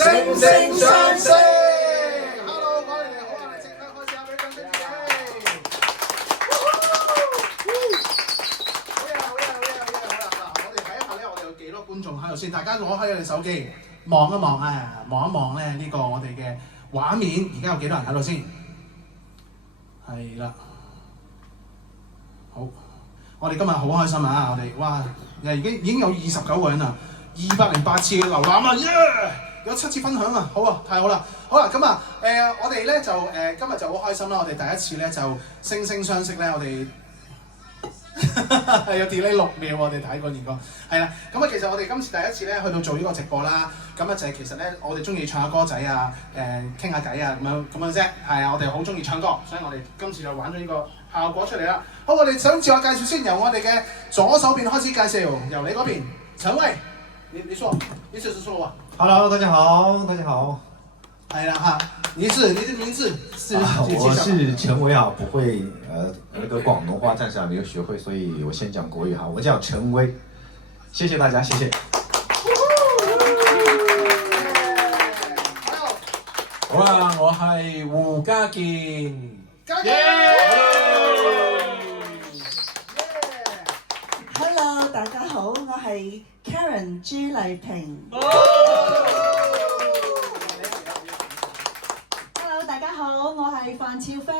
惺惺相惜。Hello， 講你哋好啊！你即刻開始啊！俾掌聲自己。好嘢！好啦，我哋睇一下咧，我哋有幾多觀眾喺度先？大家攞開你手機望一望啊，望一望咧呢個我哋嘅畫面，而家有幾多人喺度先？係啦，好，我哋今日好開心啊！我哋哇，已經有29個人啦，208次嘅瀏覽啦，耶！有7次分享啊，好啊，太好啦！好啦，咁啊，我哋咧就今日就好開心啦！我哋第一次咧就惺惺相惜咧，我哋有 delay 6秒，我哋睇過見過，係啦。咁啊，其實我哋今次第一次咧去到做呢個直播啦，咁啊就係其實咧，我哋中意唱下歌仔啊，傾下偈啊，咁樣啫。係啊，我哋好中意唱歌，所以我哋今次就玩咗呢個效果出嚟啦。好，我哋想自我介紹先，由我哋嘅左手邊開始介紹，由你嗰邊，陳偉，你說，你試試說吧。Hello， 大家好，大家好。係啦哈，你的名字是？我是陳偉啊，不會那個廣東話暫時還沒有學會，所以我先講國語哈。我叫陳威，謝謝大家，謝謝。好啦，我係胡家健。家健。Hello， 大家好，我係 Karen 朱麗萍。Hello， 大家好，我係范超飛。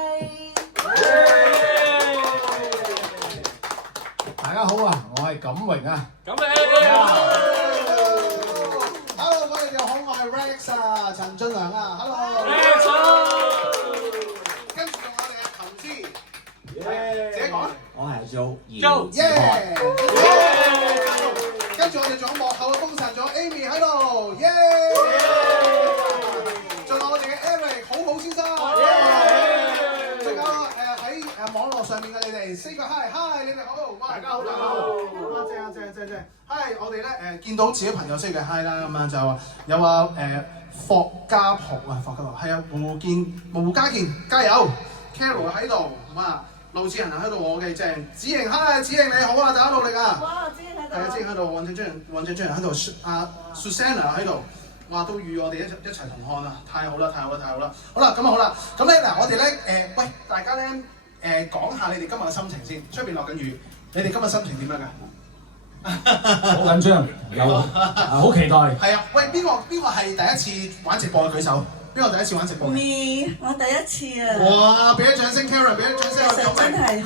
大家好啊，我係錦榮啊。咁你 Hello， 我哋又好，我係 Rex 啊，陳俊良啊 ，Hello。跟住我哋嘅琴師，自己講。我係 Joe。跟住我哋仲有幕後嘅功臣，仲有 Amy 喺度，耶！仲有我哋嘅 Eric 好先生，仲有喺網絡上面嘅你哋，say 個 hi， 你哋好，大家好，哇正，hi， 我哋咧見到自己朋友 say 嘅 hi 啦，咁啊就有霍家豪啊，係啊，胡家健加油 ，Carol 喺度，咁啊。路志仁喺度，我嘅正子瑩，嗨，子瑩你好啊，大家努力啊！哇，子瑩喺度。係啊，子瑩喺度，黃正章人喺度，阿 Susanna 喺度，哇，都與我哋一齊同看啊！太好啦！好啦，咁咧嗱，我哋咧喂，大家咧講下你哋今日嘅心情先。出邊落緊雨，你哋今日心情點樣㗎？好緊張，有好期待。係啊，喂，邊個係第一次玩直播嘅舉手？邊個第一次玩直播我第一次啊！哇！俾啲掌聲 ，Karen， 俾啲掌聲。其實真係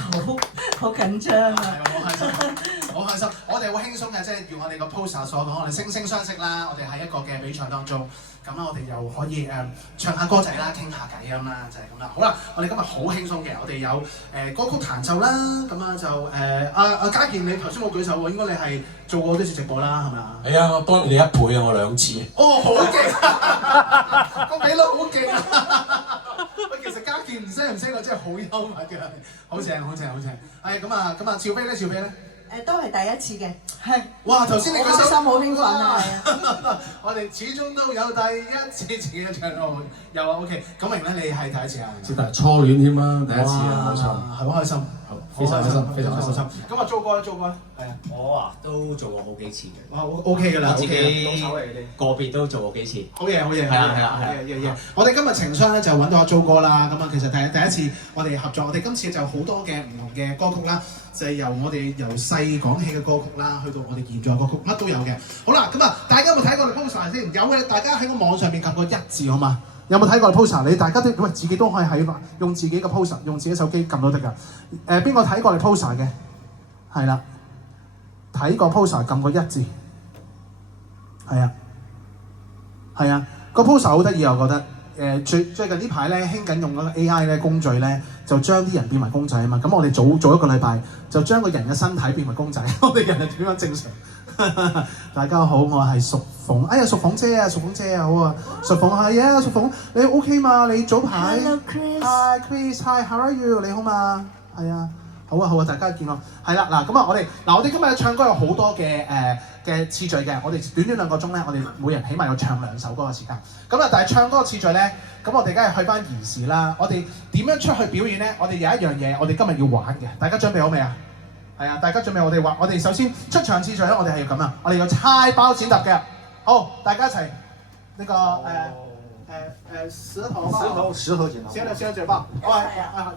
好緊張啊！好開心，我哋好輕鬆嘅，即係如我哋個 poster 所講，我哋惺惺相惜啦，我哋喺一個嘅比賽當中，咁啦，我哋又可以唱下歌仔啦，傾下偈咁啦，就係咁啦。好啦，我哋今日好輕鬆嘅，我哋有歌曲彈奏啦，咁啊就阿家健，你頭先冇舉手喎，應該你係做過多次直播啦，係咪啊？係啊，我多你1倍啊，我2次。哦，好勁！個比率好勁啊！喂，其實家健唔聲我真係好幽默嘅，好正。係咁啊，兆飛咧？都係第一次嘅，係。哇！頭先你舉手，好開心，好興奮啊！係啊。我哋始終都有第一次自己嘅唱歌，有啊 OK。咁明咧，你係第一次啊？接係初戀添啦，第一次啊，冇錯。係好開心，非常開心。咁啊，租歌咧，係啊。我啊都做過好幾次嘅。哇，OK 㗎啦，我自己老手嚟嘅。個別都做過幾次。好嘢。係啊。我哋今日情商咧就揾到阿租哥啦。咁啊，其實第一次我哋合作，我哋今次就好多嘅唔同嘅歌曲啦。就係由細講起嘅歌曲啦，去到我哋現在嘅歌曲，乜都有嘅。好啦，咁啊，大家有冇睇過我哋 poster 先？有嘅，大家喺個網上面撳個1字好嘛？有冇睇過我哋 poster？你大家都喂自己都可以用自己嘅 poster， 用自己手機撳都得㗎。邊個睇過我哋 poster 嘅？係啦，睇過 poster 撳個1字。係啊，個 poster 好得意啊，我覺得。最近呢排咧興緊用嗰個 AI 咧工具咧，就將啲人變為公仔啊嘛。咁我哋做一個禮拜，就將個人嘅身體變為公仔。我哋人係點樣正常？大家好，我係淑鳳。哎呀，淑鳳姐啊，好啊。淑鳳係啊，淑鳳你 OK 嘛？你早排 Hello Chris。Hi Chris，Hi，how are you？ 你好嘛？係啊。好啊，大家見我係啦，嗱咁啊，我哋今日唱歌有好多嘅次序嘅，我哋短2個鐘咧，我哋每人起碼要唱2首歌嘅時間。咁啊，但係唱歌嘅次序咧，咁我哋梗係去翻兒時啦。我哋點樣出去表演咧？我哋有一樣嘢，我哋今日要玩嘅，大家準備好未啊？係啊，大家準備我哋首先出場次序咧，我哋係要咁啊，我哋要猜包剪揼嘅。好，大家一齊那個石頭石頭剪刀。小嘴巴，一齊，係啊，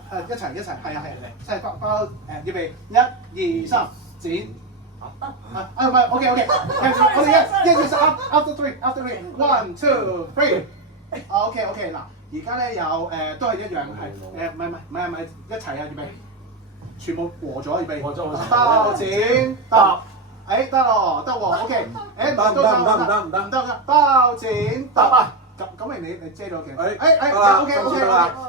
即係包預備1、2、3剪。唔係，OK， 我哋1、2、3 after three 1、2、3。OK 嗱，而家咧有都係一樣係唔係一齊啊，預備，全部和咗預備，包剪揼。得咯，得喎 ，OK， 唔得，包剪揼啊！咁你遮咗嘅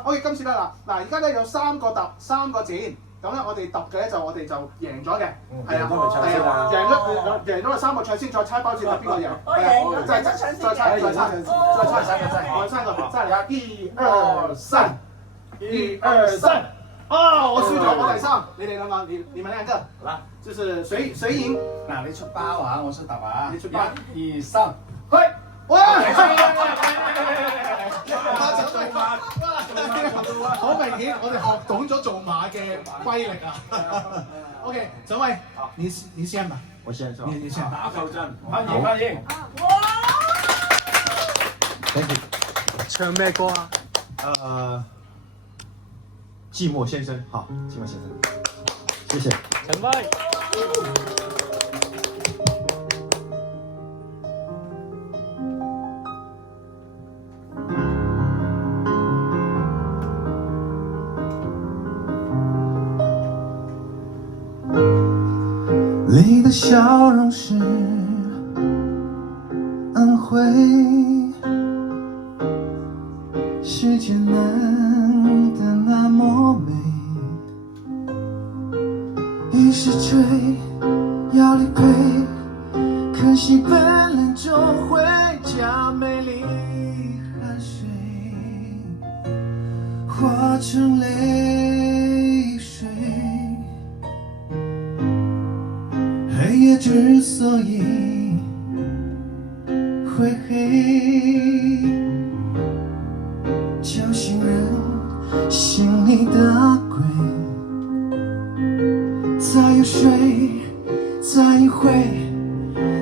，OK， 今次啦嗱，而家咧有3個揼，3個剪，咁咧我哋揼嘅咧就我哋就贏咗嘅，係啊，贏咗個3個菜先，再猜包剪揼邊個贏？我贏咗，再猜，再猜，3個，再嚟1、2、3，我輸咗，我第3，你哋兩個，你們兩個，好啦，就是誰贏？嗱，你出包啊，我出揼啊，你出包1、2、3，去！哇！好明顯，我哋學懂咗做馬嘅威力啊！OK， 小偉，你先吧。我先是吧？你先。打頭陣，歡迎。Thank you。唱咩歌啊？寂寞先生，好，寂寞先生，謝謝。陳威。你的笑容是安徽，世界难得那麼美，於是追要離歸，可惜本來就會將美麗汗水化成淚水。黑夜之所以會黑，叫醒人心裡的鬼。再有誰，再一回，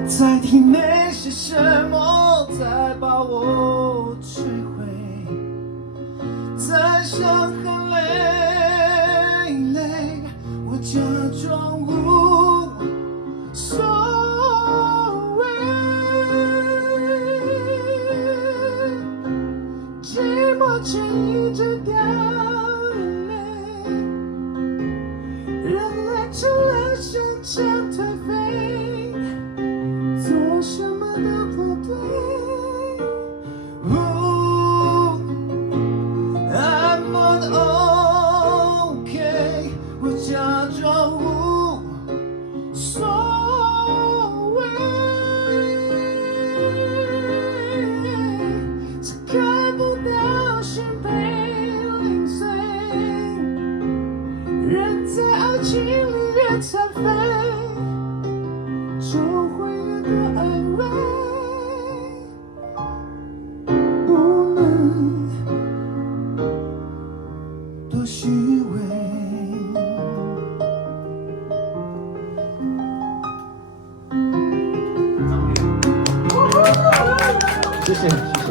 在體內是什麼在把我摧毀？再傷痕累累，我假裝無所謂，寂寞牽引着掉眼淚，人類成了向前頹廢，做什麼都不對。I'm not okay， 我假裝無所謂，只看不到心被零碎，人在愛情裡越殘廢，就會越多安慰，無能多虛偽。謝謝，謝謝。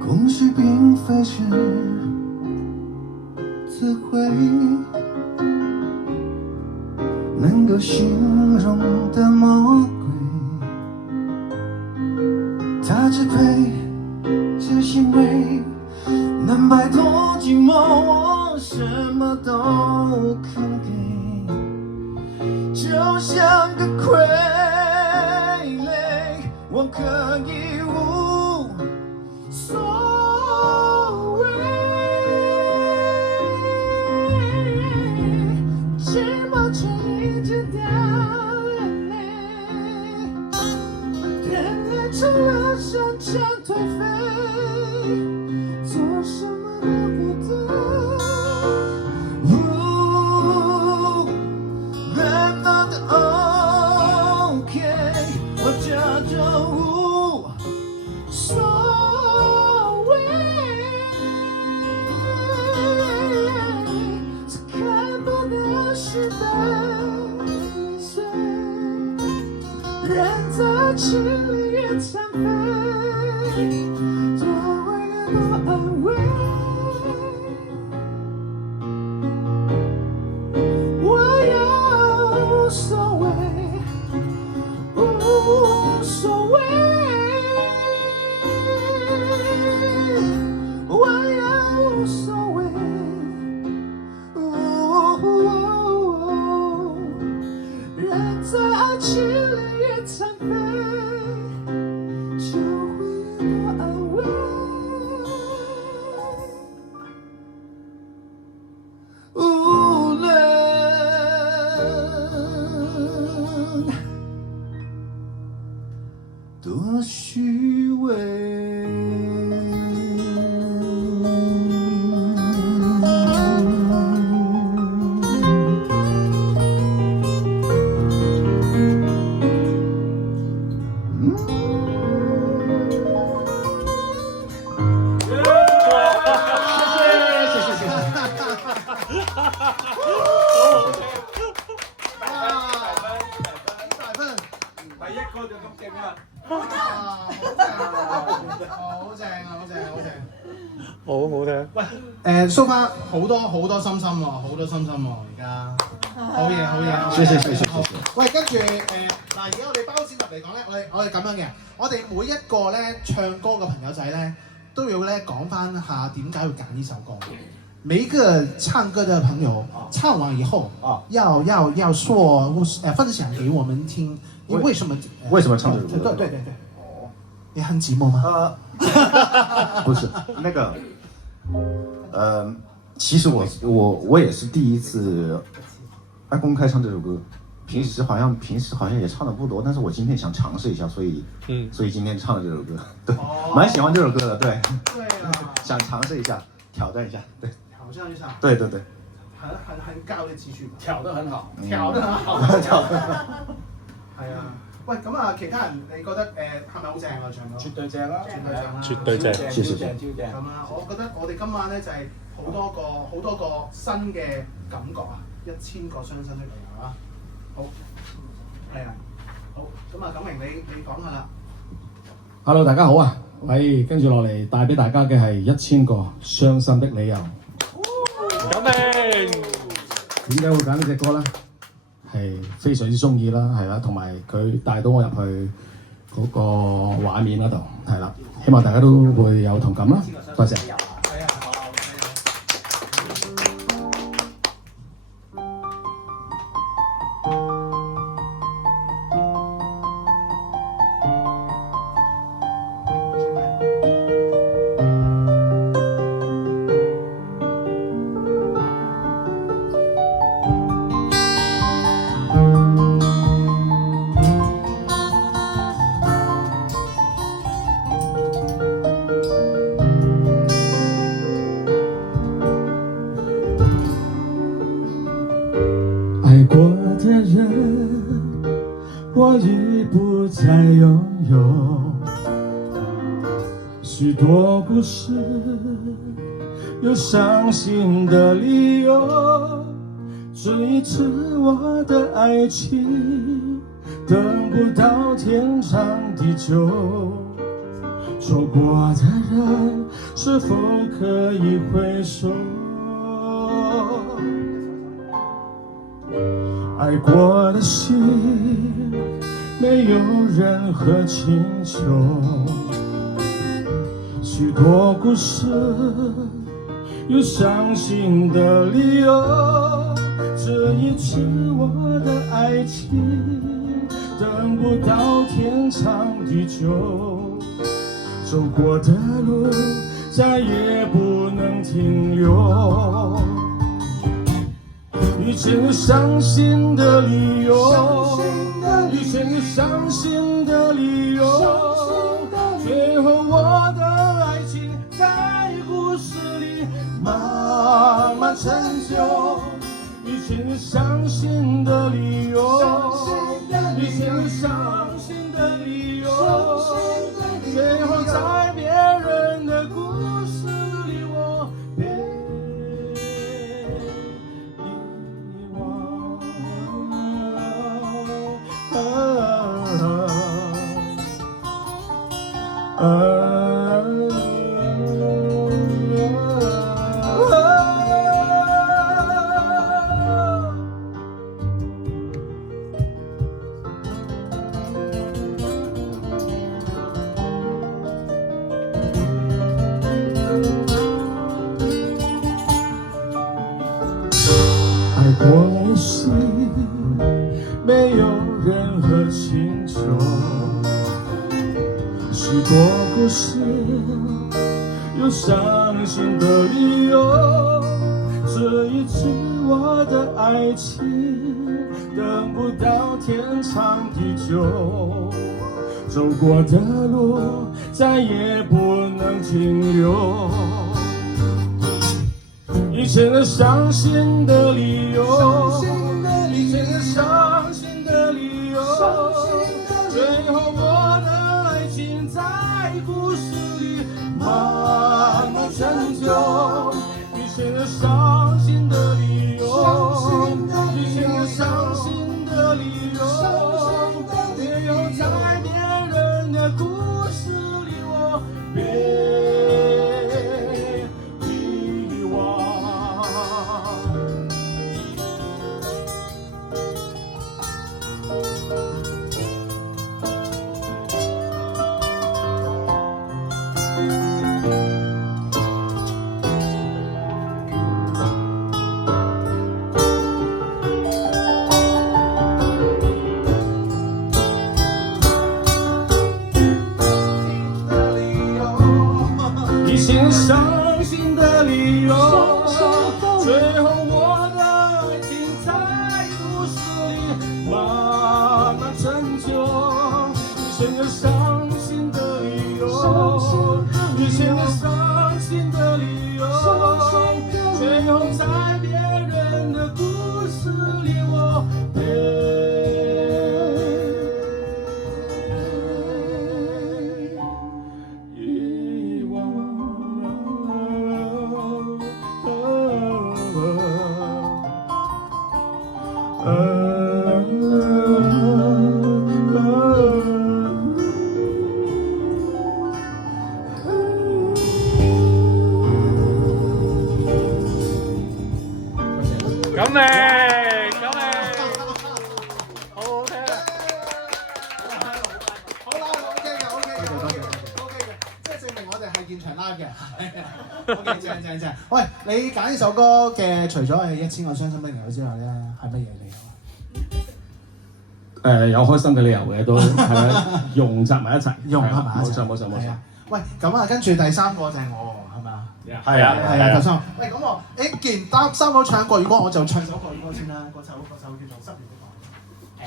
空虛並非是詞彙能夠形容的魔鬼，它支配着行為，能擺脫寂寞，我什麼都肯給，就像個傀儡，我可以無所謂，寂寞卻一直掉眼淚，人類成了向前頹廢，做什麼都不對。I'm not okay， 我假裝無所謂，只看不到是被碎，人在情里越残废，多为越多安慰。我要无所谓，无所谓。我要无所谓。人在爱情里越残废，就会越多安慰。无论多虚伪。蘇花好多心心喎，好多心心喎，而家好嘢好嘢，謝謝。喂，跟住嗱，而家我哋包剪揼嚟講咧，我哋咁樣嘅，我哋每一個咧唱歌嘅朋友仔咧，都要咧講翻下點解要揀呢首歌。每一個唱歌嘅朋友唱完以後，要說分享給我們聽，你為什麼唱這首歌？對。你很寂寞嗎？不是那個。其實我也是第一次公開唱這首歌，平時好像也唱得不多，但是我今天想嘗試一下，所以今天唱了這首歌，對，蠻喜歡這首歌的，對，想嘗試一下，挑戰一下，對，挑戰一下，對，很高的技術，挑得很好，挑得很好，係啊。喂，咁啊，其他人你覺得係咪好正啊？唱歌絕對正啦，絕對正，謝謝。咁啊，我覺得我哋今晚咧就係好多個新嘅感覺啊，1000個雙新出嚟係嘛？好，係啊，好，咁啊，錦榮你講下啦。Hello， 大家好啊！喂，跟住落嚟帶俾大家嘅係1000個傷心的理由。錦榮，點解會揀呢隻歌咧？係非常之中意啦，係啦，同埋佢帶到我入去嗰個畫面嗰度，係啦，希望大家都會有同感啦，多謝。爱过的人，我已不再拥有。许多故事，有伤心的理由。这一次我的爱情，等不到天长地久。错过的人，是否可以回首？爱过的心，没有任何请求。许多故事，有伤心的理由。这一次我的爱情，等不到天长地久。走过的路，再也不能停留。遇见了伤心的理由，遇见了伤心的理由，最后我的爱情在故事里慢慢成就。遇见了伤心的理由，遇见了伤心的理由，最后在别人的故事里我被遗忘。爱过的心没有任何请求，许多故事有伤心的理由，这一次我的爱情等不到天长地久，走过的路再也不能停留，以前的伤心的理由，以前的伤心的理由，最后我的爱情在故事里慢慢成就。以前的伤心的理由，以前的伤心的理由，没有在别人的故事里我遗忘。以前伤心的理由，最后我的爱情在故事里慢慢成就。以前的伤心的理由，以前的伤心的理由，最后在别人的故事里我遗忘。咁你，好好聽啊！好啦，OK 嘅，即係證明我哋係現場 live 嘅。OK， 正。喂，你揀呢首歌嘅，除咗係1000個傷心的理由之外咧，係乜嘢理由啊？有開心嘅理由嘅都係咪融集埋一齊？融合埋一齊。冇錯。喂，咁啊，跟住第三個就係我喎，係咪啊？係啊，第三個。喂，咁我既然三個唱國語歌，我就唱首國語歌先啦。嗰首叫做《失戀的愛》。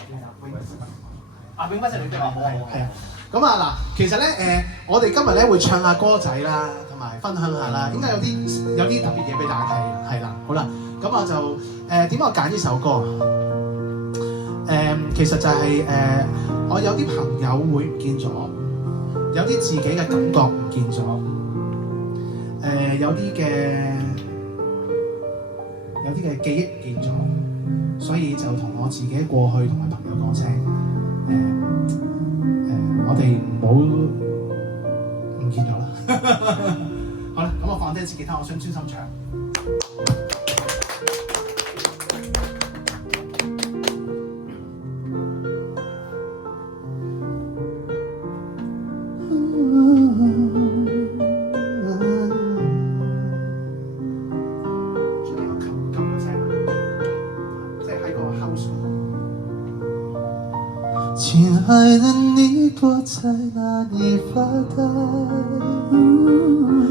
永不是你的愛，好。係啊。咁啊嗱，其實咧我哋今日咧會唱下歌仔啦，同埋分享下啦。點解有啲特別嘢俾大家睇？係啦，好啦，咁我就點解我揀呢首歌？其實就係我有啲朋友會唔見咗，有啲自己嘅感覺唔見咗，有啲嘅記憶唔見咗，所以就同我自己過去同埋朋友講聲，我哋唔好唔見咗啦。好啦，咁我放低支吉他，我想專心唱。亲爱的，你躲在哪里发呆？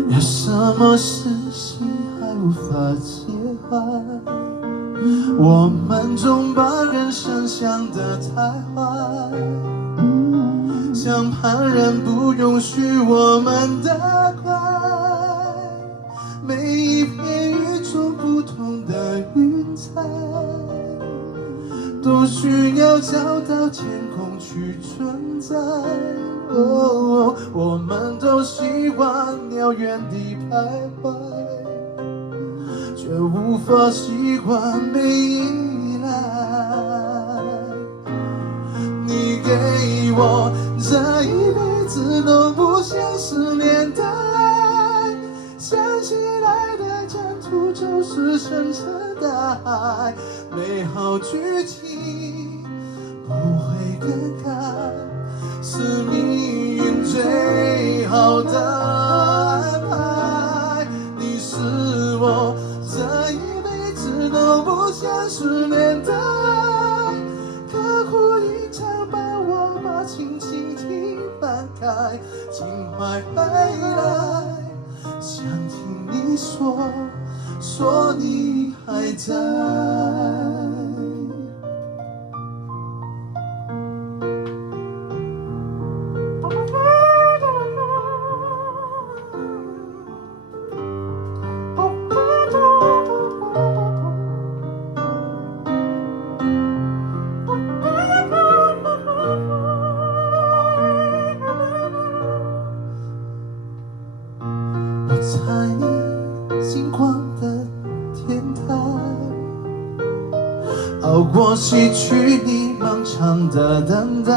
有什么事情还无法解怀？我们总把人生想得太坏，像旁人不容许我们的快。每一片与众不同的云彩，都需要找到天空去存在。我们都喜欢鸟原地徘徊，却无法习惯被依赖。你给我这一辈子都不想像思念的爱，想起来的征途就是深沉的海，美好剧情不会更改，是命运最好的安排。你是我这一辈子都不想思念的爱，刻骨铭心把我把轻轻地翻开，情怀回来，想听你说你还在。我在星光的天台，熬过失去你漫长的等待。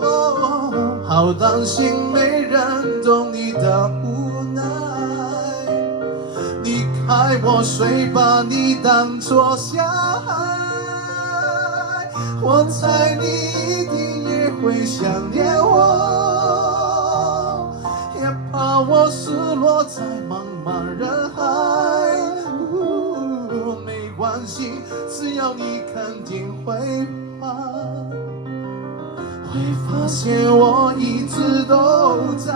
哦，好担心没人懂你的无奈。离开我，谁把你当作小孩？我猜你一定也会想念我，也怕我失落在茫茫人海。没关系，只要你肯定会还，会发现我一直都在。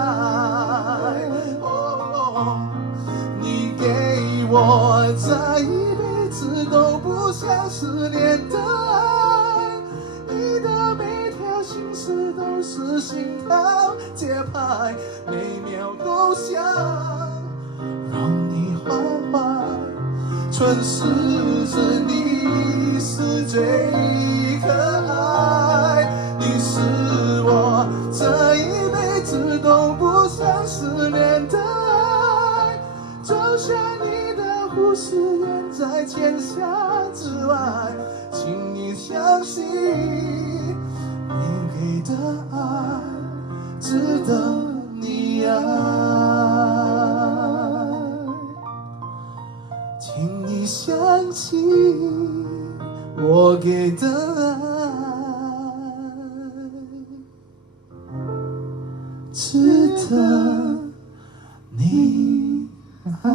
你给我这一辈子都不想思念的爱，你的每条心思都是心跳节拍，每秒都想让你缓缓。纯是指你是最可爱，你是我这一辈子都不想思念的爱，就像你的护士远在千夏之外，请你相信你给的爱值得你爱，请你相信我给的爱值得你爱。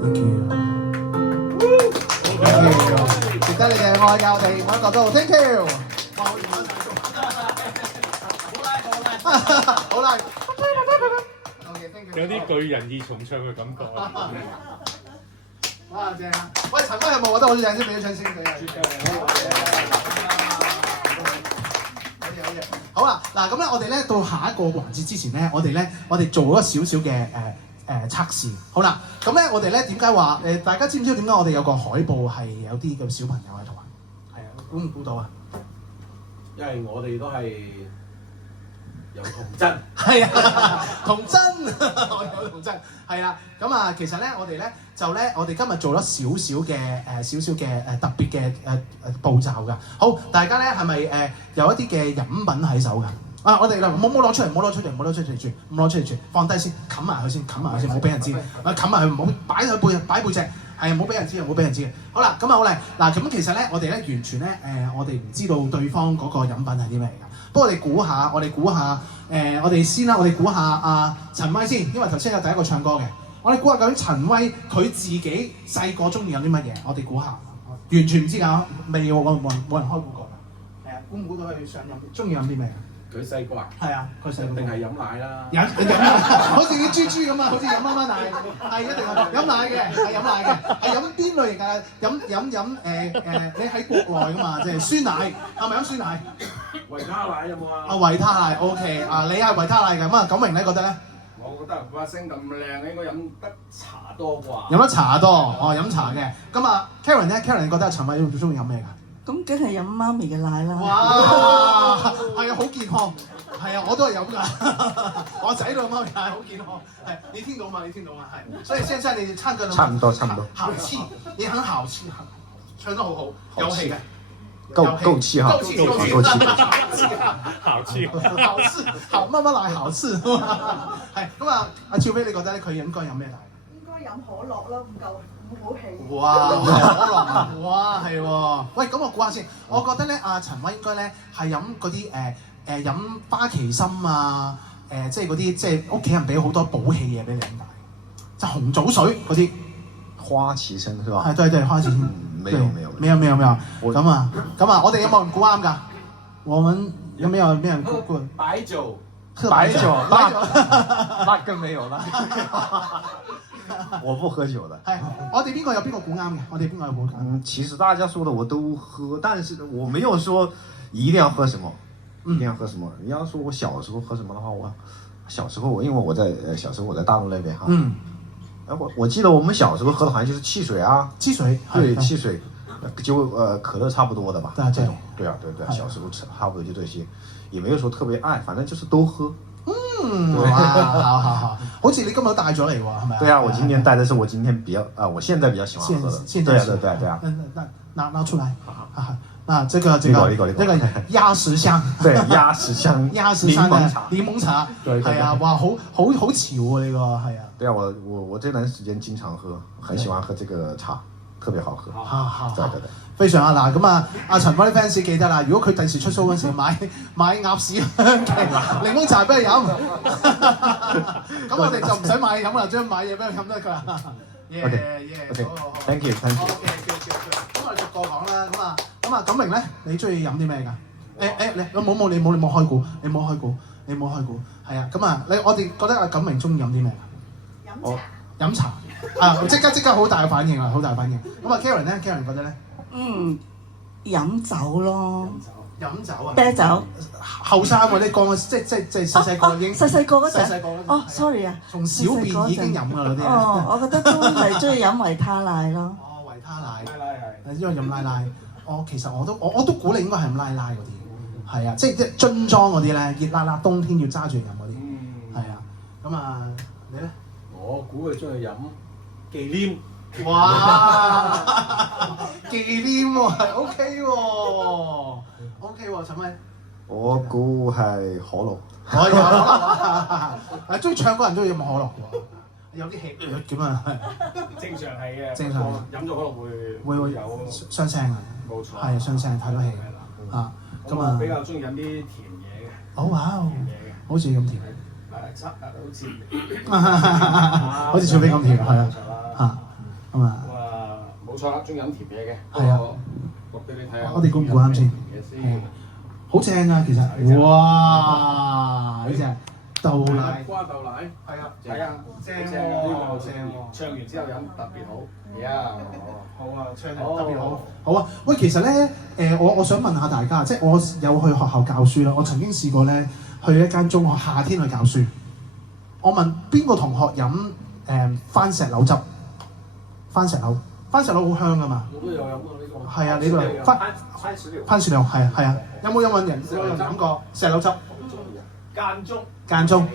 Thank you。值得你哋愛嘅，我哋每一個都 Thank you。哇，好唔好啦。有啲巨人二重唱嘅感覺啊！哇，正啊！喂，陳輝有冇覺得好正先？俾啲掌聲俾啊！好嘢。好啦，嗱咁咧，我哋咧到下一個環節之前咧，我哋做咗少少嘅測試。好啦，咁咧我哋咧點解話大家知唔知點解我哋有個海報係有啲嘅小朋友喺度啊？係啊，估唔估到啊？因為我哋都係有童真，係啊，童真，我有童真，係啦。咁啊，其實咧，我哋今日做咗少少嘅特別嘅步驟㗎。好，大家咧係咪有一啲嘅飲品喺手㗎？啊，我哋啦，唔好攞出嚟，唔好攞出嚟，唔好攞出嚟住，唔攞出嚟住，放低先，冚埋佢先，冚埋佢先，唔好俾人知。冚埋佢，唔好擺背脊，係唔好俾人知，唔好俾人知嘅。好啦，咁啊好嚟，嗱咁其實咧，我哋咧完全咧我哋唔知道對方嗰個飲品係啲咩嚟㗎。不過我哋估下，我哋先啦，我哋估下阿陳威先，因為頭先有第一個唱歌嘅，我哋估下究竟陳威佢自己細個中意飲啲乜嘢？我哋估下，完全唔知㗎，未喎，冇人開估過㗎。係啊，估唔估到佢想飲，中意飲啲咩？佢細個啊？係啊，佢細個定係飲奶啦？飲，好似啲豬豬咁啊，好似飲媽媽奶，係一定係飲奶嘅，係飲奶嘅，係飲邊類型㗎？飲你喺國內㗎嘛，即係酸奶，係咪飲酸奶？維他奶有冇啊？啊維他奶 OK， 啊你係維他奶嘅，咁啊錦榮咧覺得咧？我覺得把聲咁靚，應該飲得茶多啩。飲得茶多，哦飲茶嘅。咁啊 Karen 咧 ，Karen 你覺得陳偉最中意飲咩㗎？咁梗係飲媽咪嘅奶啦。哇，係啊，好健康，係啊，我都係飲㗎，我仔都飲媽咪奶，好健康。係，你聽到嗎？係。所以現在你唱歌差唔多。好氣，你很好氣，唱得好好，有氣嘅。夠氣哈，夠氣夠氣。好氣。好事，好乜乜奶好事。係咁啊，阿趙飛，你覺得咧佢應該飲咩奶？應該飲可樂啦，唔好氣。哇，可樂，哇係喎。喂，咁我估下先，我覺得咧阿陳威應該咧係飲嗰啲飲花旗參啊，即係嗰啲即係屋企人俾好多補氣嘢俾你飲奶，就紅棗水嗰啲。花旗參是吧？係對花旗參。沒有。咁啊，我哋有冇人估啱㗎？我們有沒有人估過？白酒，那更沒有了。我不喝酒的。係，我哋邊個有邊個估啱嘅？我哋邊個有估啱？其實大家說的我都喝，但是我沒有說一定要喝什麼，一定要喝什麼。你要說我小時候喝什麼的話，我小時候因為我在小時候我在大陸那邊哈。我記得我們小時候喝的好像就是汽水啊，對，汽水，就可樂差不多的吧，這種，對啊，小時候差不多就這些，也沒有說特別愛，反正就是都喝。哇，好似你今日都帶咗嚟喎，係咪啊？對啊，我今天帶的是我今天比較我現在比較喜歡喝的，對啊。拿出來，啊，這個鴨屎香，對，鴨屎香的檸檬茶，係啊，哇，好潮啊呢個，係啊。對啊，我這段時間經常喝，很喜歡喝這個茶，特別好喝。好，對，非常啊嗱，咁啊，阿陳威啲 fans 記得啦，如果佢第時出 show 嗰陣時買鴨屎香嘅檸檬茶俾佢飲，咁我哋就唔使買飲啦，將買嘢俾佢飲得㗎啦。OK，thank you。咁我哋逐個講啦，咁啊，錦榮咧，你中意飲啲咩㗎？你冇開估，你冇開估，係啊，咁啊，我哋覺得阿錦榮中意飲啲咩㗎？飲茶啊！即刻好大嘅反應啊，好大反應。咁啊 ，Karen 咧 ，Karen 覺得咧？飲酒咯。飲酒啊？啤酒。後生喎，你講即係細個已經。細個嗰陣。細個嗰陣。哦，sorry 啊。從小便已經飲㗎啦啲。哦，我覺得都係中意飲維他奶咯。哦，維他奶。因為飲奶奶。其實我都估你應該係飲奶奶嗰啲。係啊，即係樽裝嗰啲咧，熱辣辣冬天要揸住飲嗰啲。係啊，咁啊，你咧？我估佢中意飲忌廉。哇！忌廉喎，係 OK 喎，OK 喎，陳威。我估係可樂。可以可樂，中意唱歌人都要飲可樂喎，有啲氣咁啊，正常係嘅。正常。飲咗可能會有傷聲啊。冇錯。係傷聲，太多氣啊。咁啊。比較中意飲啲甜嘢嘅。好哇！好似咁甜。好似小飛咁甜，係啊，咁啊，冇錯啦，中意飲甜嘢嘅，係啊，讀俾你睇下，我哋估唔估啱先？好正啊，其實，哇，呢隻豆奶，瓜豆奶，係啊，正喎，唱完之後飲特別好，好啊，唱得特別好，好啊，喂，其實咧，我想問下大家，即係我有去學校教書啦，我曾經試過咧。去一間中學夏天去教書，我問邊個同學飲番石榴汁？番石榴好香㗎嘛？我都有飲過呢個。係啊，你都有番石榴係啊，有冇人飲過石榴汁？間中。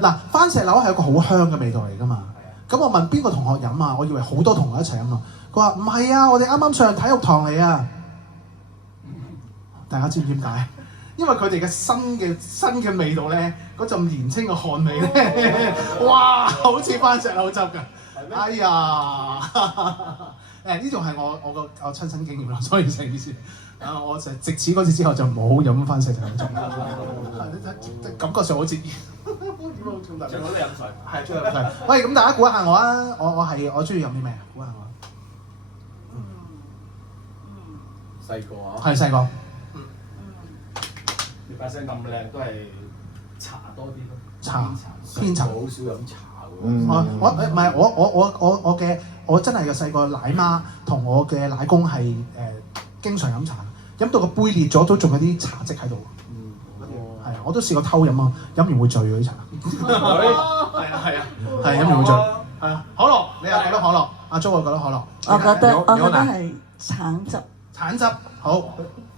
嗱，番石榴係一個好香嘅味道嚟㗎嘛。咁我問邊個同學飲啊？我以為好多同學一齊飲啊。佢話唔係啊，我哋啱啱上體育堂嚟啊。大家知唔知點解？因為佢哋嘅新嘅味道咧，嗰陣年青嘅汗味咧，哇，好似番石榴汁㗎！哎呀，呢種係我親身經驗啦，所以成件事我就藉此嗰次之後就冇飲番石榴汁，感覺上好似最好都飲水，係最好飲水。喂，咁大家估下我啊，我中意飲啲咩啊？估下我。細個啊。係細個。你把聲咁靚都係茶多啲咯，茶偏茶，好少飲茶喎。我真係個細個奶媽同我嘅奶公係經常飲茶，飲到個杯裂咗都仲有啲茶漬喺度。係啊，我都試過偷飲啊，飲完會醉嗰啲茶。係飲完會醉。係啊，可樂，你又覺得可樂？阿 Jo 又覺得可樂。我覺得係橙汁。橙汁好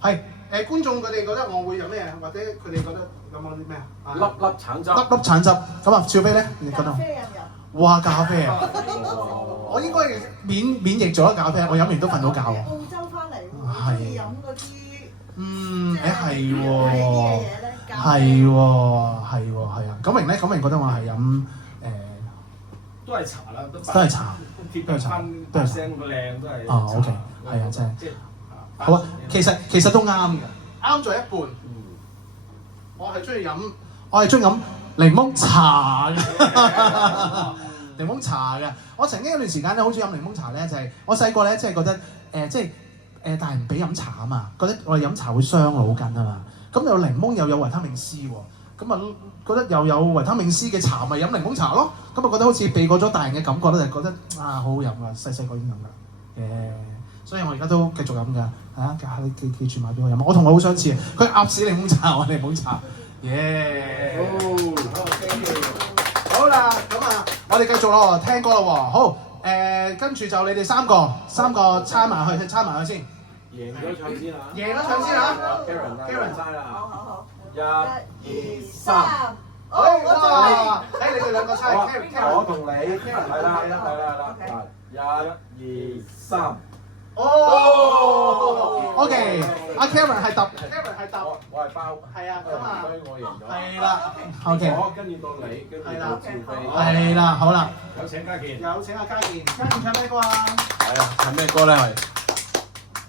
係。觀眾佢哋覺得我會飲咩？或者佢哋覺得有冇啲咩啊？粒橙汁。粒橙汁。咁啊，少飛咧，你覺得？咖啡飲。哇，咖啡啊！我應該免疫咗咖啡，我飲完都瞓到覺喎。澳洲翻嚟，中意飲嗰啲係喎，係喎，係喎，係啊。咁明咧，咁明覺得我係飲都係茶啦，都係茶，貼翻把聲個靚都係。哦，OK，係啊，真係。好啊，其實都啱嘅，啱咗一半。我係中意飲檸檬茶嘅，檸檬茶嘅。我曾經有段時間咧，好中意飲檸檬茶咧，就係我細個咧，即係覺得但係唔俾飲茶啊嘛，覺得我哋飲茶會傷腦筋啊嘛。咁有檸檬又有維他命 C 喎，咁啊覺得又有維他命 C 嘅茶，咪飲檸檬茶咯。咁啊覺得好似避過咗大人嘅感覺咧，就覺得好好飲啊，細個已經飲㗎。所以我而家都繼續飲㗎。你記住買俾我飲。我同佢好相似，佢鴨屎檸檬茶，我檸檬茶。好啦，咁啊，我哋繼續咯，聽歌咯喎。好，跟住就你哋三個猜埋去先。贏咗唱先嚇。贏咗唱先嚇。Karen 猜啦。好。 1、2、3。好，你哋兩個猜。我同你。係啦。1、2、3。OK， 阿 Karen 係揼，我係包。係啊，咁啊，所以我贏咗。係啦 ，OK， 我跟住到你，跟住到趙飛。係啦，好啦，有請家健。有請阿家健唱咩歌啊？係啊，唱咩歌咧？係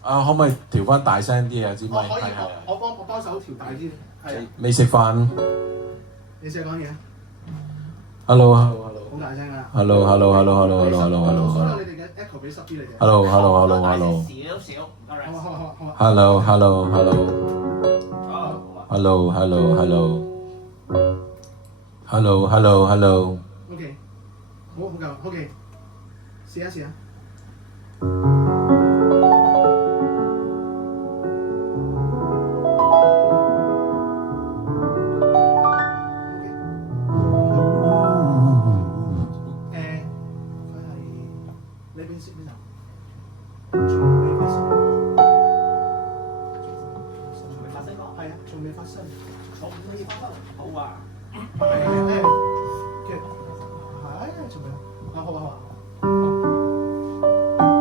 可唔可以調翻大聲啲啊？支咪？可以，我幫手調大啲。係。未食飯。你識講嘢 ？Hello。好大聲啊 Hello。所以你哋嘅 echo 俾濕啲嚟嘅。Hello。少少，唔該。Hello。OK， 好夠 ，OK， 試一試啊。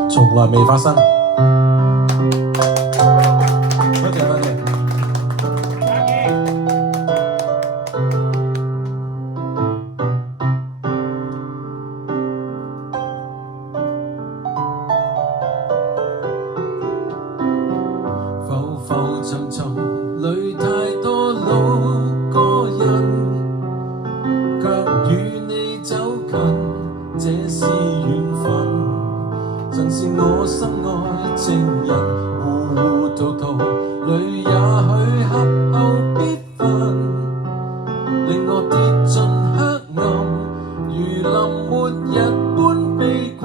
從來未發生。多謝。浮浮沉沉裏太多老個人，卻與你走近，這是緣分。曾是我心愛情人，糊糊塗塗裏也許邂逅必分，令我跌進黑暗，如臨末日般被困。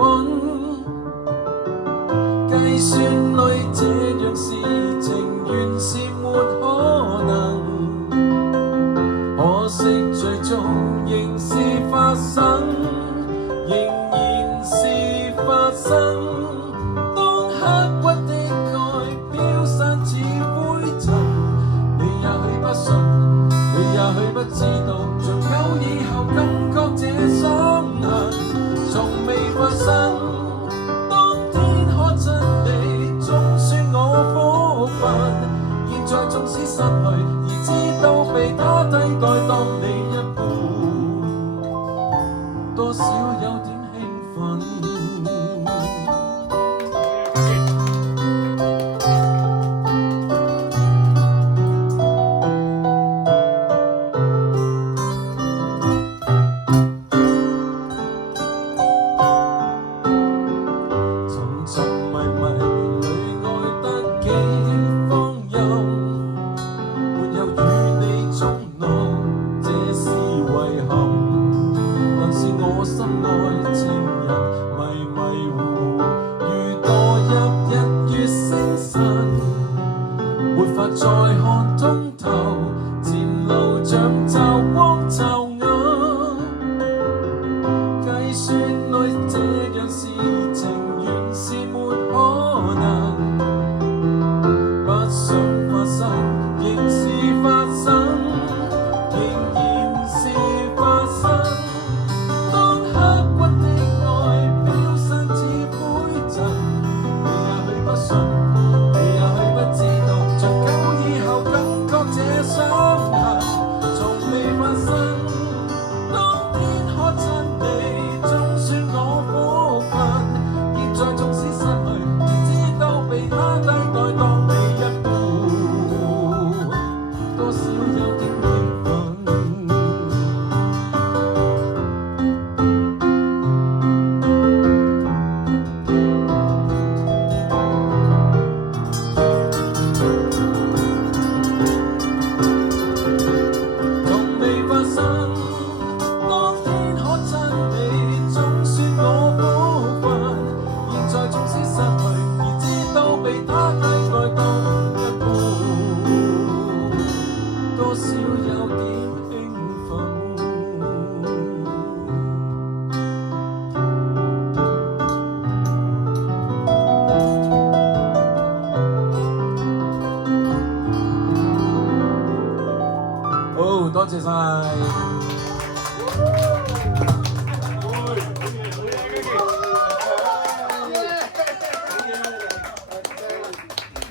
計算裏這樣事情原是沒可能，可惜最終仍是發生。當刻骨的愛飄散似灰塵，你也許不信，你也許不知道，長久以後感覺這傷痕從未發生。當天可親你，總算我火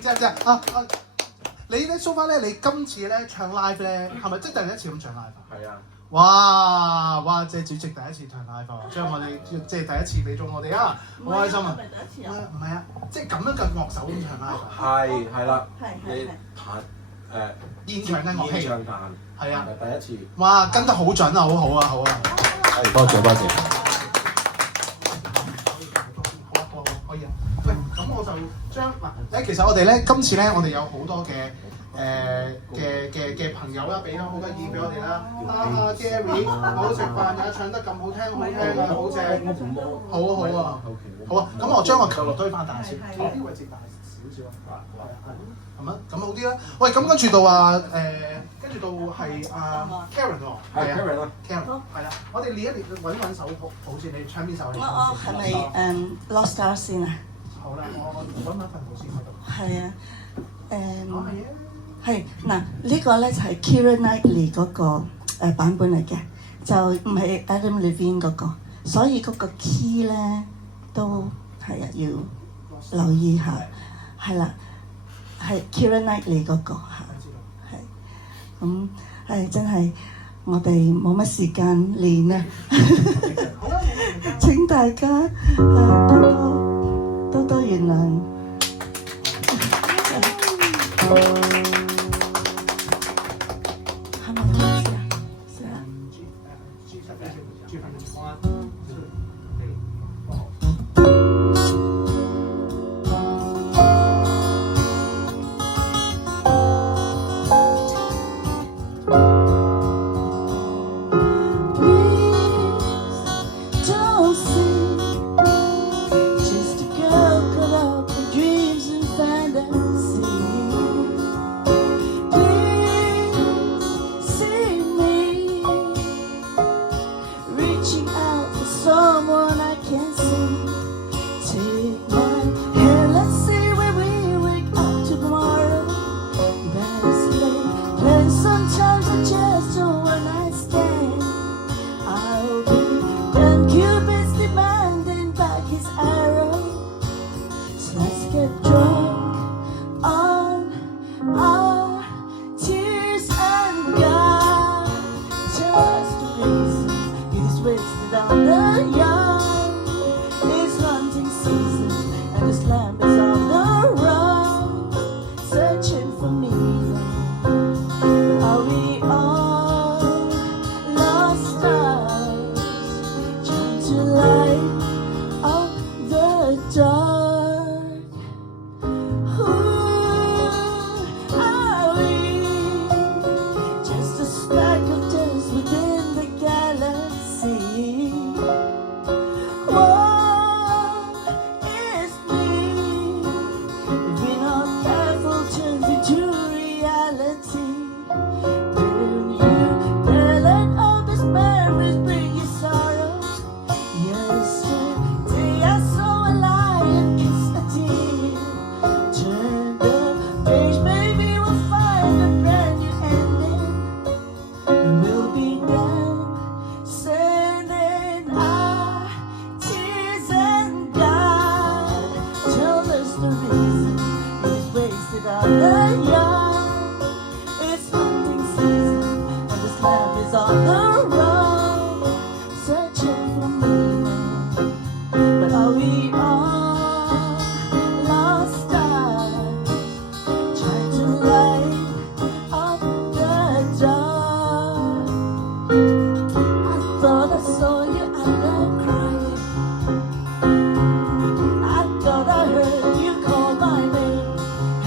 知唔知啊？你咧 so far 咧，你今次咧唱 live 咧，係咪即係第一次咁唱 live 啊？係啊！哇！即係主席第一次唱 live 啊！將我哋即係第一次俾咗我哋啊！好開心啊！唔係啊，即係咁樣嘅樂手咁唱 live 啊！係啦，你彈現場嘅樂器，現場彈係啊，第一次。哇！跟得好準啊！好好啊，好啊！係，多謝多謝。好啊，可以啊。喂，咁我就將嗱，其實我哋咧今次咧，我哋有好多嘅朋友啦，俾咗好多意見俾我哋啦。Gary， 好食飯啊，唱得咁好聽啊，好正。好啊，好啊，好啊。咁我將個球堆翻大先，呢啲位置大少少啊。係咪？咁好啲啦。喂，咁跟住到跟住到係Karen 喎。係啊 Karen 啊 ，Karen 係啦。我哋練一練，揾首好似你唱邊首？我係咪Lost Stars 先啊？好啦，我揾份譜先喺度。係啊，係嗱，呢個咧就係 Keira Knightley 嗰個版本嚟嘅，就唔係 Adam Levine 嗰個，所以嗰個 key 咧都係啊要留意下，係啦，係 Keira Knightley 嗰個嚇，係咁係真係我哋冇乜時間練啊，請大家多原諒。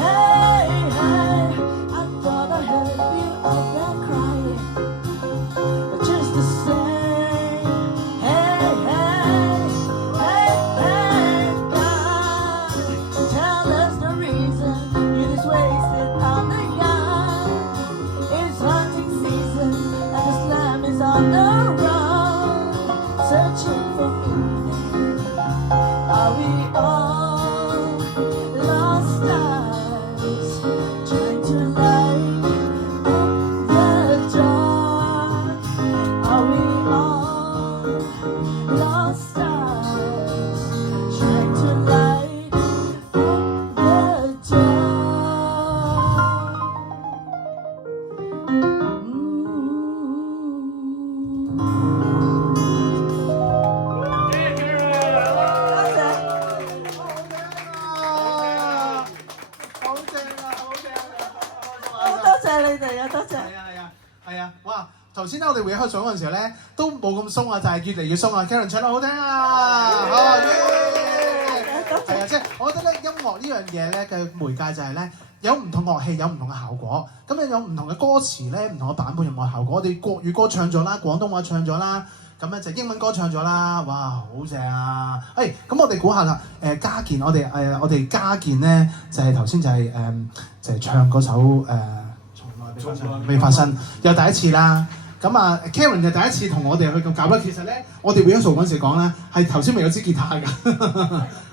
Hey, hey. 你哋啊，多謝。係啊，哇！頭先咧我哋會開場嗰陣時候咧都冇咁鬆啊，就係越嚟越鬆啊。Karen 唱得好聽啊！係啊，即係我覺得咧音樂呢樣嘢咧嘅媒介就係咧有唔同樂器有唔同嘅效果，咁樣有唔同嘅歌詞咧唔同嘅版本有唔同嘅效果。我哋國語歌唱咗啦，廣東話唱咗啦。咁咧就英文歌唱咗啦，哇，好正啊！咁我哋估下啦，家健，我哋家健咧就係頭先就係唱嗰首從來未發生，又第一次啦。咁啊 Karen 就第一次同我哋去咁搞啦。其實咧，我哋 rehearsal 嗰陣時講咧，係頭先未有支吉他㗎。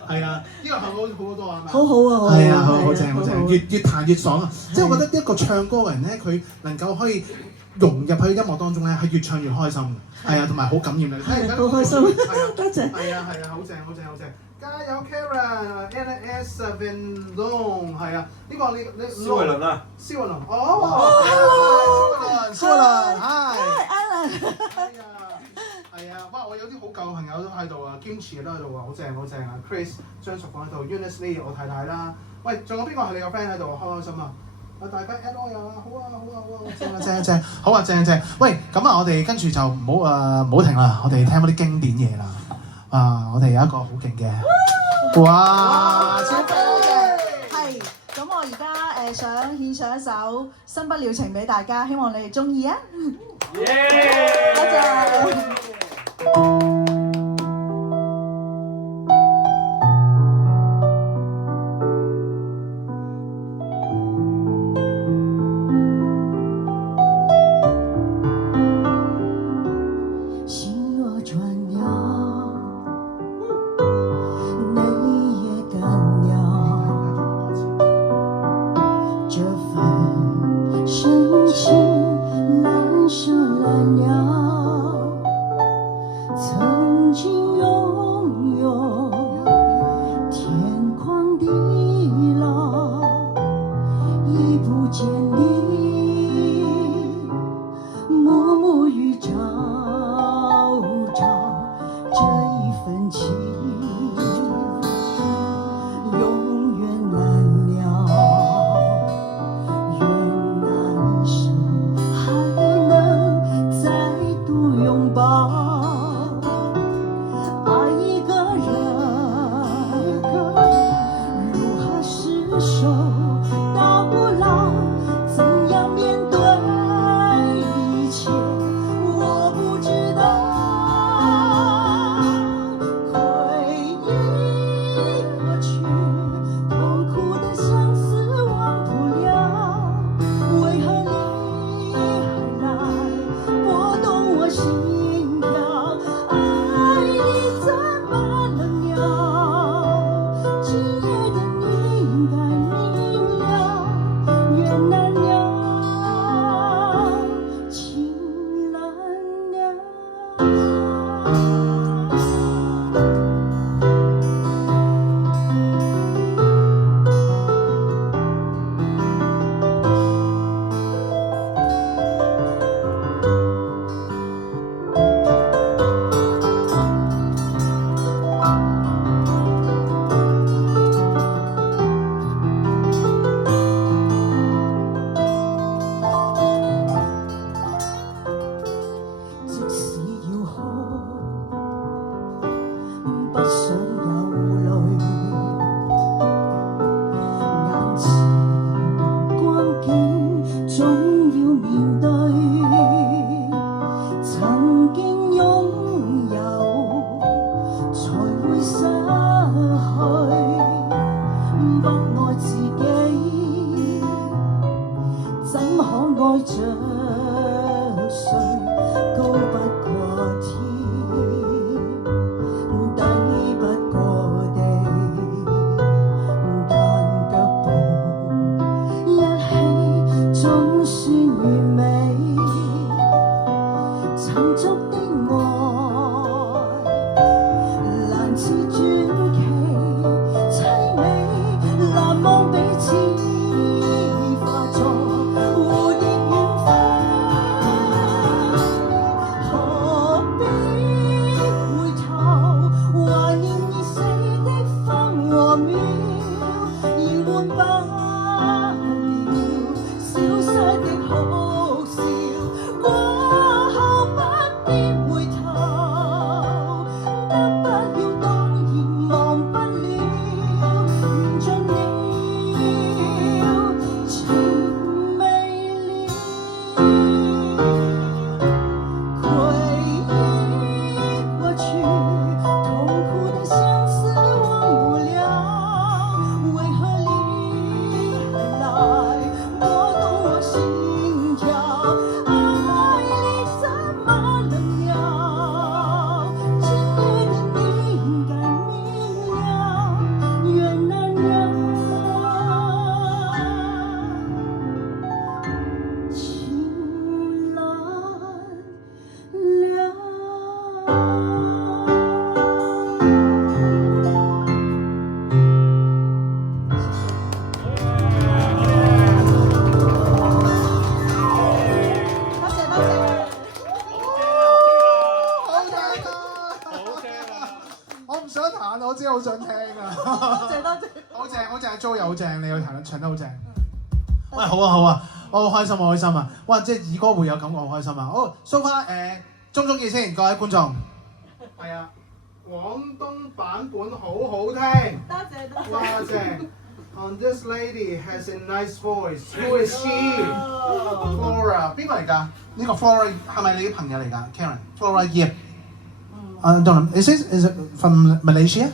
係啊，呢個效果好多啊嘛。好好啊，係啊，好正，越彈越爽啊！即係我覺得一個唱歌嘅人咧，佢能夠可以融入喺音樂當中咧，係越唱越開心嘅。係啊，同埋好感染力。係好開心，多謝。係啊，好正。加油 Karen，NS Vendong 係啊，呢個你蕭慧倫啊，蕭慧倫哦，蕭慧倫Alan，係啊，哇！我有啲好舊嘅朋友都喺度啊，堅持都喺度啊，好正啊 ！Chris 張淑芳喺度 ，Eunice Lee 我太太啦，喂，仲有邊個係你個 friend 喺度啊？開心啊！大家 at 我啊，好啊，正，好啊，正。喂，咁啊，我哋跟住就唔好停啦，我哋聽嗰啲經典嘢啦。我哋有一個好勁嘅，哇！超棒嘅，係，咁我而家想獻上一首《新不了情》俾大家，希望你哋中意啊！多謝。換不了消失的係唱得好正。喂，好啊好啊，我好開心，我開心啊！哇，即係二哥會有感覺，好開心啊！好 ，so far 中唔中意先？各位觀眾。係啊，廣東版本好好聽。多謝多謝。哇，正。And this lady has a nice voice. Who is she? Flora， 邊個嚟㗎？呢個 Flora 係咪你啲朋友嚟㗎 ？Karen，Flora Yip。don't know. Is it from Malaysia?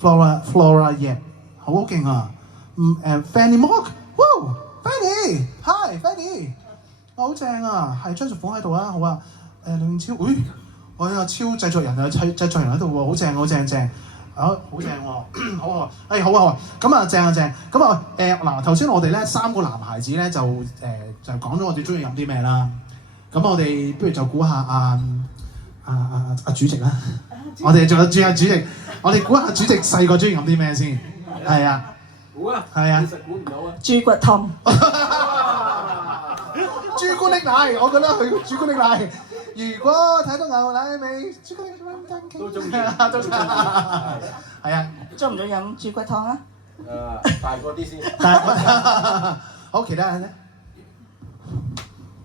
Flora Yip， 好勁啊！Fanny Mok，Wow，Fanny，Hi Fanny， 好正啊！係張淑鳳喺度啊，好啊。梁永超，我有超製作人啊，製作人喺度喎，好正好正正。好正喎，好啊，好啊，咁啊正啊正，咁啊嗱頭先我哋咧3個男孩子咧就講咗我哋中意飲啲咩啦，咁我哋不如就估下阿主席啦，我哋仲有主席，我哋估下主席細個中意飲啲咩先，係啊，估啊，係啊，其實估唔到啊，豬骨湯，朱古力奶，我覺得佢朱古力奶。如果睇到牛奶味，朱古力都中意，都中意，係啊，中唔中意飲豬骨湯啊？大個啲先。好，其他人咧？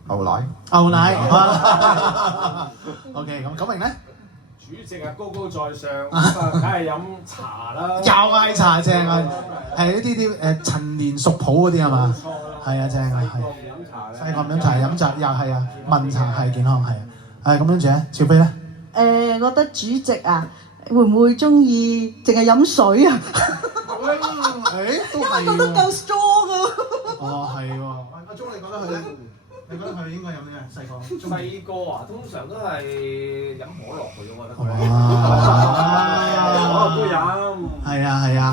牛奶。牛奶。OK， 咁九明咧？主席啊高高在上，咁啊梗係飲茶啦。又係茶正啊！係呢啲陳年熟普嗰啲係嘛？係啊，正啊，係。細個唔飲茶，飲茶又係啊，聞茶係健康係啊。係咁跟住咧，小飛咧？覺得主席啊，會唔會中意淨係飲水啊？都係因為覺得夠 strong 啊！哦，係喎。阿鐘，你覺得佢咧？你覺得佢應該飲咩啊？細個？細個啊，通常都係飲可樂嘅啫，我覺得。可樂都飲。係啊。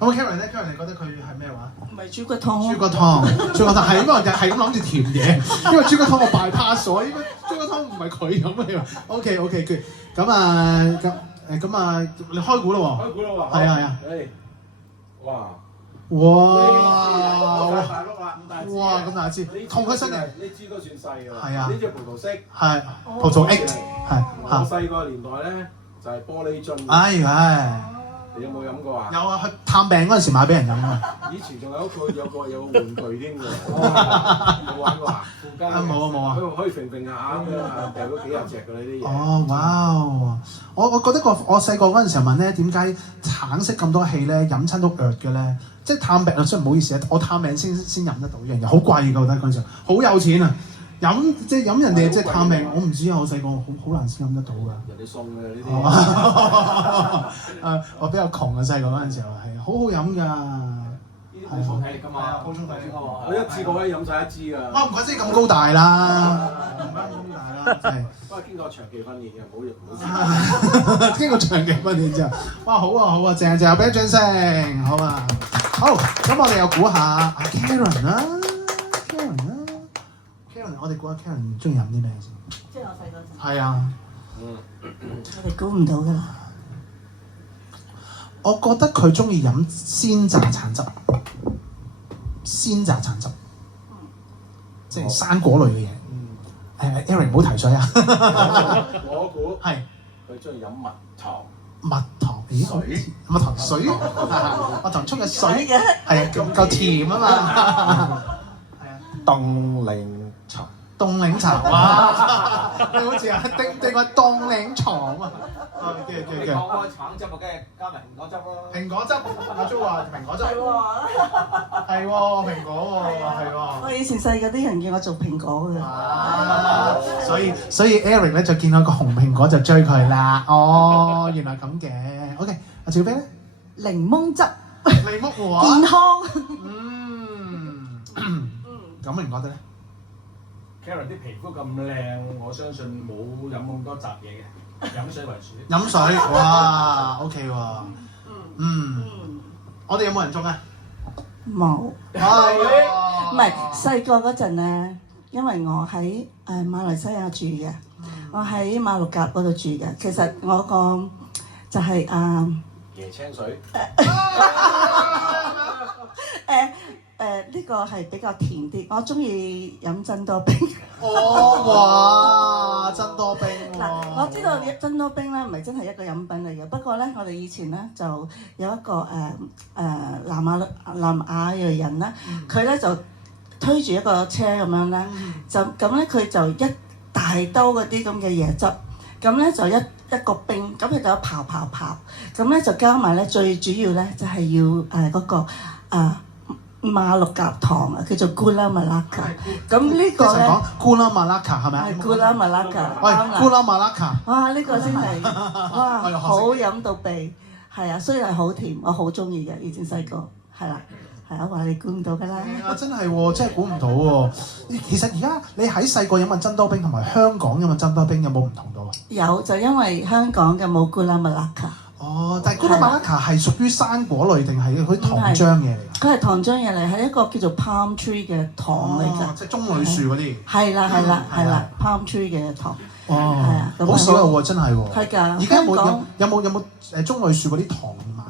咁 Karen 咧 ，Karen 你覺得佢係咩話？唔係豬骨湯。豬骨湯係因為係咁諗住甜嘢，因為豬骨湯我敗怕咗，應該豬骨湯唔係佢飲嘅。OK， good。咁啊，你開估啦喎。開估啦喎。係啊。哇！哇！大碌啦，咁大支。哇！咁大支，同佢身形。呢支都算細㗎啦。係啊。呢隻葡萄色。係葡萄 X 係。我細個年代咧就係玻璃樽。唉。你有冇飲過啊？有啊，去探病嗰陣時買俾人飲啊。以前仲有個玩具添㗎。冇玩過啊？冇啊。可以揈下咁樣啊，掉咗幾廿隻㗎呢啲嘢。哦，哇！我覺得我細個嗰陣時候問咧，點解橙色咁多氣咧，飲親都嘅咧？即係探病啊，雖然唔好意思啊，我探病先飲得到呢樣嘢，好貴㗎，我覺得嗰陣時候好有錢啊！飲人哋即係探病，我唔知啊，我細個好難先飲得到㗎。人哋送嘅呢啲。我比較窮啊，細個嗰陣時候係好好飲㗎。補充體力㗎嘛，補充體力。我一次過可以飲晒一支㗎。哇！唔怪之咁高大啦，真係。不過經過長期訓練嘅，唔好。經過長期訓練之後，哇！好啊，正，俾啲掌聲，好啊。好，咁我哋又估下阿 Karen 啦。我哋估下 Karen 中意飲啲咩先？即係我細個陣。係啊。我哋估唔到㗎啦。我覺得佢中意飲鮮榨橙汁，即係生果類嘅嘢。Eric 唔好提水啊！我估係佢中意飲蜜糖。蜜糖？咦？蜜糖水？蜜糖沖嘅水嘅。係啊，夠甜啊嘛。係啊。凍檸茶，哇！你好似啊，定個凍檸茶啊！你講開橙汁啊，梗係加埋蘋果汁咯。蘋果汁，阿 Jo 話蘋果汁。係喎，蘋果喎，係喎。我以前細個啲人叫我做蘋果㗎。所以 Eric 咧就見到個紅蘋果就追佢啦。哦，原來咁嘅。OK， 阿趙飛咧？檸檬汁。檸檬喎。健康。咁你唔覺得咧？ Karen 啲皮膚咁靚，我相信冇飲咁多雜嘢嘅，飲水為主。飲水，哇 ，OK 喎。我哋有冇人中啊？冇。唔係細個嗰陣咧，因為我喺馬來西亞住嘅，我喺馬六甲嗰度住嘅。其實我個就係椰青水。呢個個係比較甜啲，我中意飲珍多冰。哇！珍多冰嗱，我知道珍多冰咧唔係真係一個飲品嚟嘅，不過咧我哋以前咧就有一個南亞裔人咧，佢咧就推住一個車咁樣咧，就咁咧佢就一大兜嗰啲咁嘅椰汁，咁咧就一個冰，咁佢就刨，咁咧就加埋咧最主要咧就係要嗰個馬六甲糖啊，叫做 Gula Melaka。咁呢個咧 Gula Melaka 係咪啊？係 Gula Melaka。喂 ，Gula Melaka。哇！呢個先係哇，好飲到鼻，係啊，雖然係好甜，我好中意嘅，以前細個係啦。係啊，話你估唔到㗎啦！啊，真係喎，真係估唔到喎。其實而家你喺細個飲嘅珍多冰同埋香港飲嘅珍多冰有冇唔同到啊？有，就因為香港嘅冇 Gula Melaka。哦，但係 Gula Melaka係屬於生果類定係佢糖漿嘢嚟㗎？佢係糖漿嘢嚟，係一個叫做 palm tree 嘅糖嚟㗎。即係棕櫚樹嗰啲。係啦，palm tree 嘅糖。哦，係啊，好少喎，真係喎。係㗎。而家有冇棕櫚樹嗰啲糖賣㗎？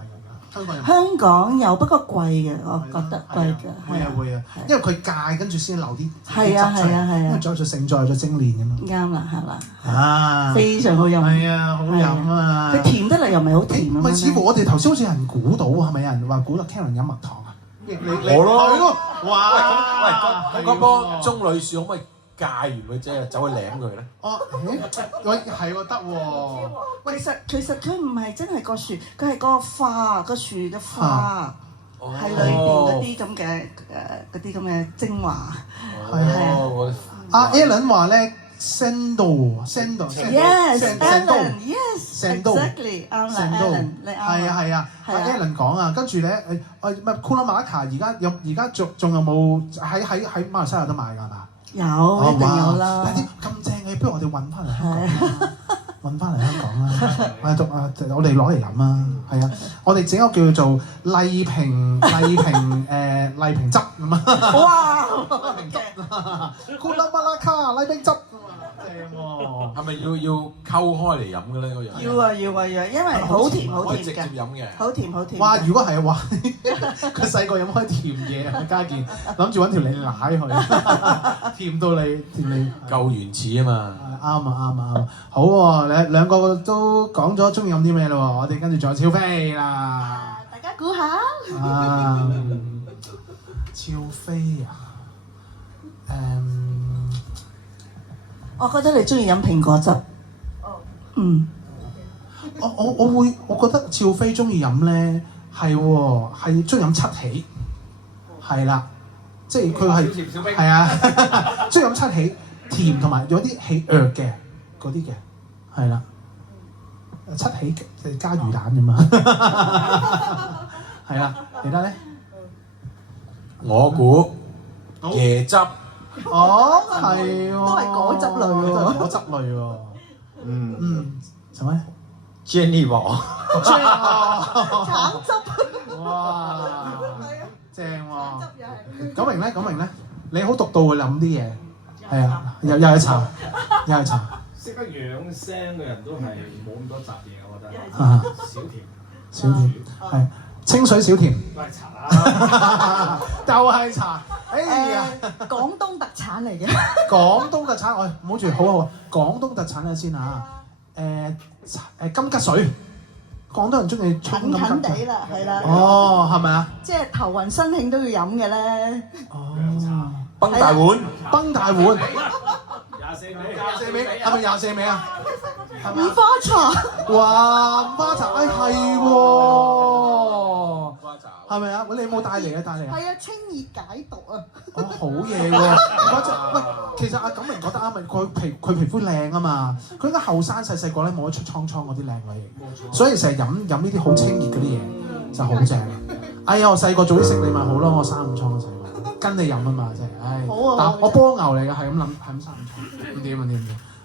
香港有，不過貴嘅，我覺得貴嘅。會啊，因為佢戒跟住先流啲係啊，因為再做盛載再精煉㗎嘛。啱啦，係啦。啊，非常好飲。係啊，好飲啊！佢甜得嚟又唔係好甜啊。唔係，似乎我哋頭先好似有人估到，係咪有人話估到 Karen 飲蜜糖啊？我咯，係咯，哇！喂，嗰棵棕櫚樹可唔可以戒完佢啫，走去舐佢咧？哦，喂，係喎，得喎。其實佢唔係真係個樹，佢係個花，個樹嘅花，喺裏邊嗰啲咁嘅嗰啲咁嘅精華。係啊。阿 Alan 話咧 ，Sando， Yes，Alan，Yes，exactly， 啱啦 ，Alan， 你啱。係啊，阿 Alan 講啊，跟住咧Gula Melaka 而家仲有冇喺馬來西亞有得買㗎係嘛？有，一定有啦。但係啲咁正嘅，不如我哋運翻嚟香港啦，運翻嚟香港啦。我哋攞嚟飲啊，係啊，我哋整個叫做麗萍汁咁啊。哇！麗萍汁 ，Gula Melaka 麗萍汁。正喎，係咪要溝開嚟飲嘅咧？嗰樣要啊，因為好甜可以直接飲嘅，好甜。哇！如果係嘅話，佢細個飲開甜嘢啊，家健諗住揾條脷奶佢，甜到你夠原始啊嘛。啱。好喎，兩個都講咗中意飲啲咩咯喎，我哋跟住仲有超飛啦。大家估下。超飛啊！我覺得你中意飲蘋果汁。嗯。我覺得趙飛中意飲咧係中意飲七喜，係啦，即係佢係啊，中意飲七喜，甜同埋有啲喜嘅嗰啲嘅，係啦，七喜就加魚蛋啫嘛，係啦，其他咧，我估椰汁。哦，係喎，都係果汁類喎，都係果汁類喎，什麼咧？健力寶，橙汁，哇，正喎！九明咧，你好獨到會諗啲嘢，係啊，又係茶，識得養聲嘅人都係冇咁多雜嘢，我覺得。小甜係清水小甜，都係茶啦，就係茶。哎呀，廣東特產嚟嘅。廣東特產，唔好住，好，廣東特產先嚇。金桔水，廣東人中意沖近地啦，係啦。哦，係咪啊？即係頭暈身㷫都要飲嘅咧。哦，崩大碗。24味，係咪24味啊？五花茶。哇，五花茶，係喎。係咪啊？你有冇帶嚟啊？係啊，清熱解毒啊！哦，好嘢喎！喂，其實阿錦明覺得啱咪，佢皮膚靚啊嘛，佢應該後生細個咧冇得出瘡嗰啲靚女，所以成日飲呢啲好清熱嗰啲嘢就好正。哎呀，我細個早啲識你咪好咯，我生暗瘡細個，跟你飲啊嘛，真係，唉，但我波牛嚟嘅，係咁諗，係咁生暗瘡，唔掂，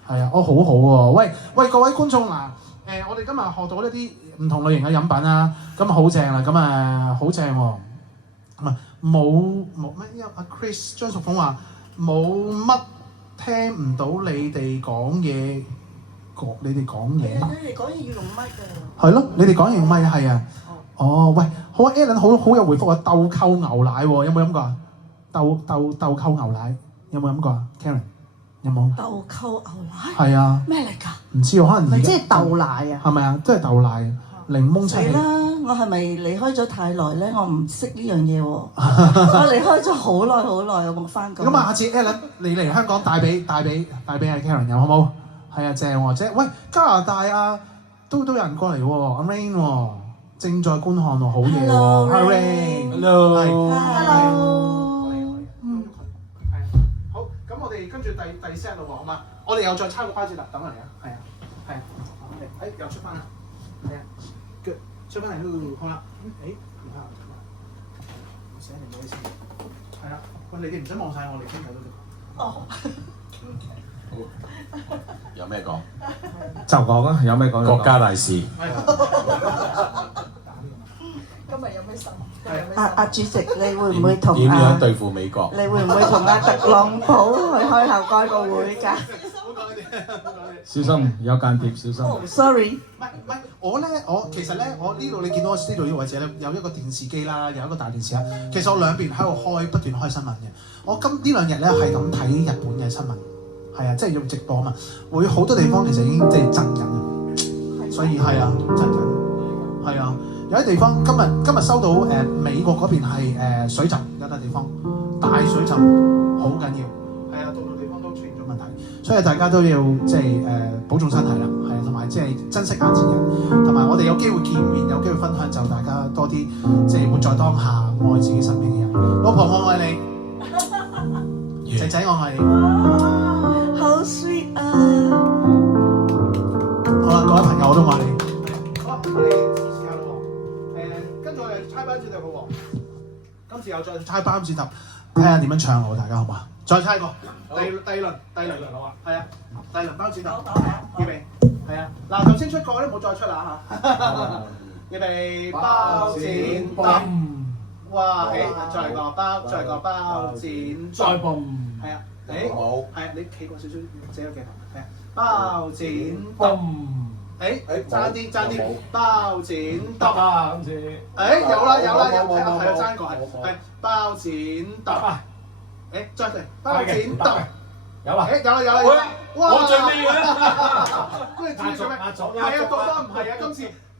係啊，我好好喎，喂，各位觀眾嗱。我哋今日學到一啲唔同類型嘅飲品啦，咁好正啦，咁好正喎，咁冇乜，因為阿 Chris 張淑鳳話冇乜聽唔到你哋講嘢，你哋講嘢要用咪㗎。係咯，你哋講嘢用咪係啊。哦，喂，好啊 ，Alan 好有回覆啊，豆蔻牛奶喎，有冇飲過啊？豆蔻牛奶，有冇飲過啊 ？Karen 有冇？豆蔻牛奶係啊，咩嚟㗎？唔知喎，可能咪即係豆奶啊？係咪啊？都係豆奶，檸檬七喜。係啦，我係咪離開咗太耐咧？我唔識呢樣嘢喎。我離開咗好耐，我冇翻過。咁啊，下次 Alan 你嚟香港帶俾阿 Karen 有好冇？係啊，正喎，即喂加拿大啊，都有人過嚟喎，阿 Rain 喎，正在觀看喎，好嘢喎，阿 Rain，hello，好，咁我哋跟住第set 咯喎，好嘛？我哋又再抄個包子啦，等我嚟啊，係啊，又出翻啦，係啊，出翻嚟咯，好啦，你睇下，我寫定咗啲先，係啦，喂，你哋唔使望晒我哋傾偈都得。哦。有咩講？就講啦，有咩講？國家大事。今日有咩新聞？阿主席，你會唔會同點樣對付美國？你會唔會同阿特朗普去開後開個會㗎？小心有間諜，小心。Sorry。唔係，我其實咧，我呢度你見到我呢度呢個位置咧，有一個電視機啦，有一個大電視啦。其實我兩邊喺度不斷開新聞嘅。我呢兩日咧係咁睇日本嘅新聞，係啊，即係用直播啊嘛。會好多地方其實已經即係震緊，所以係啊，震緊，係啊。有啲地方今日收到美國嗰邊係水浸，有笪地方大水浸，好緊要，係啊，度度地方都出現咗問題，所以大家都要即係保重身體啦，係啊，同埋即係珍惜眼前人，同埋我哋有機會見面，有機會分享，就大家多啲即係活在當下，愛自己身邊嘅人。老婆我愛你，仔仔我愛你，好 sweet 啊！好啦，各位朋友我都愛你。好啦，我哋試下咯喎，跟住我哋猜包剪揼咯喎，今次又再猜包剪揼，睇下點樣唱好，大家好嘛？再猜過，第二輪好啊，係啊，第二輪包剪揼，預備，係啊，嗱頭先出過都冇再出啦嚇，預備包剪揼，哇，再個包剪，再蹦，係啊，好，係啊，你企過少少，這個鏡頭，係啊，包剪揼。爭啲，包剪揼啊！今次，有啦，係啊，爭過係包剪揼，再嚟包剪揼，有啦，有啦，哇！我最尾嘅，跟住最尾，壓軸，係啊，覺得唔係啊，今次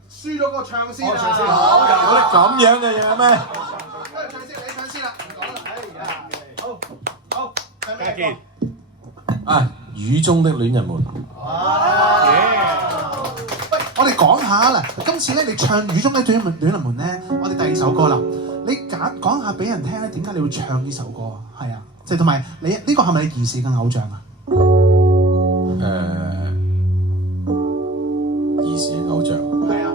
輸咗個唱先啊，有啲咁樣嘅嘢咩？跟住最先你唱先啦，唔講啦，好，唱咩歌？啊，雨中的戀人們。我哋講下啦，今次咧你唱《雨中的戀人們》咧，我哋第二首歌啦，你講下俾人聽咧，點解你會唱呢首歌啊？係啊，即係同埋你呢個係咪你兒時嘅偶像啊？兒時嘅偶像。係啊，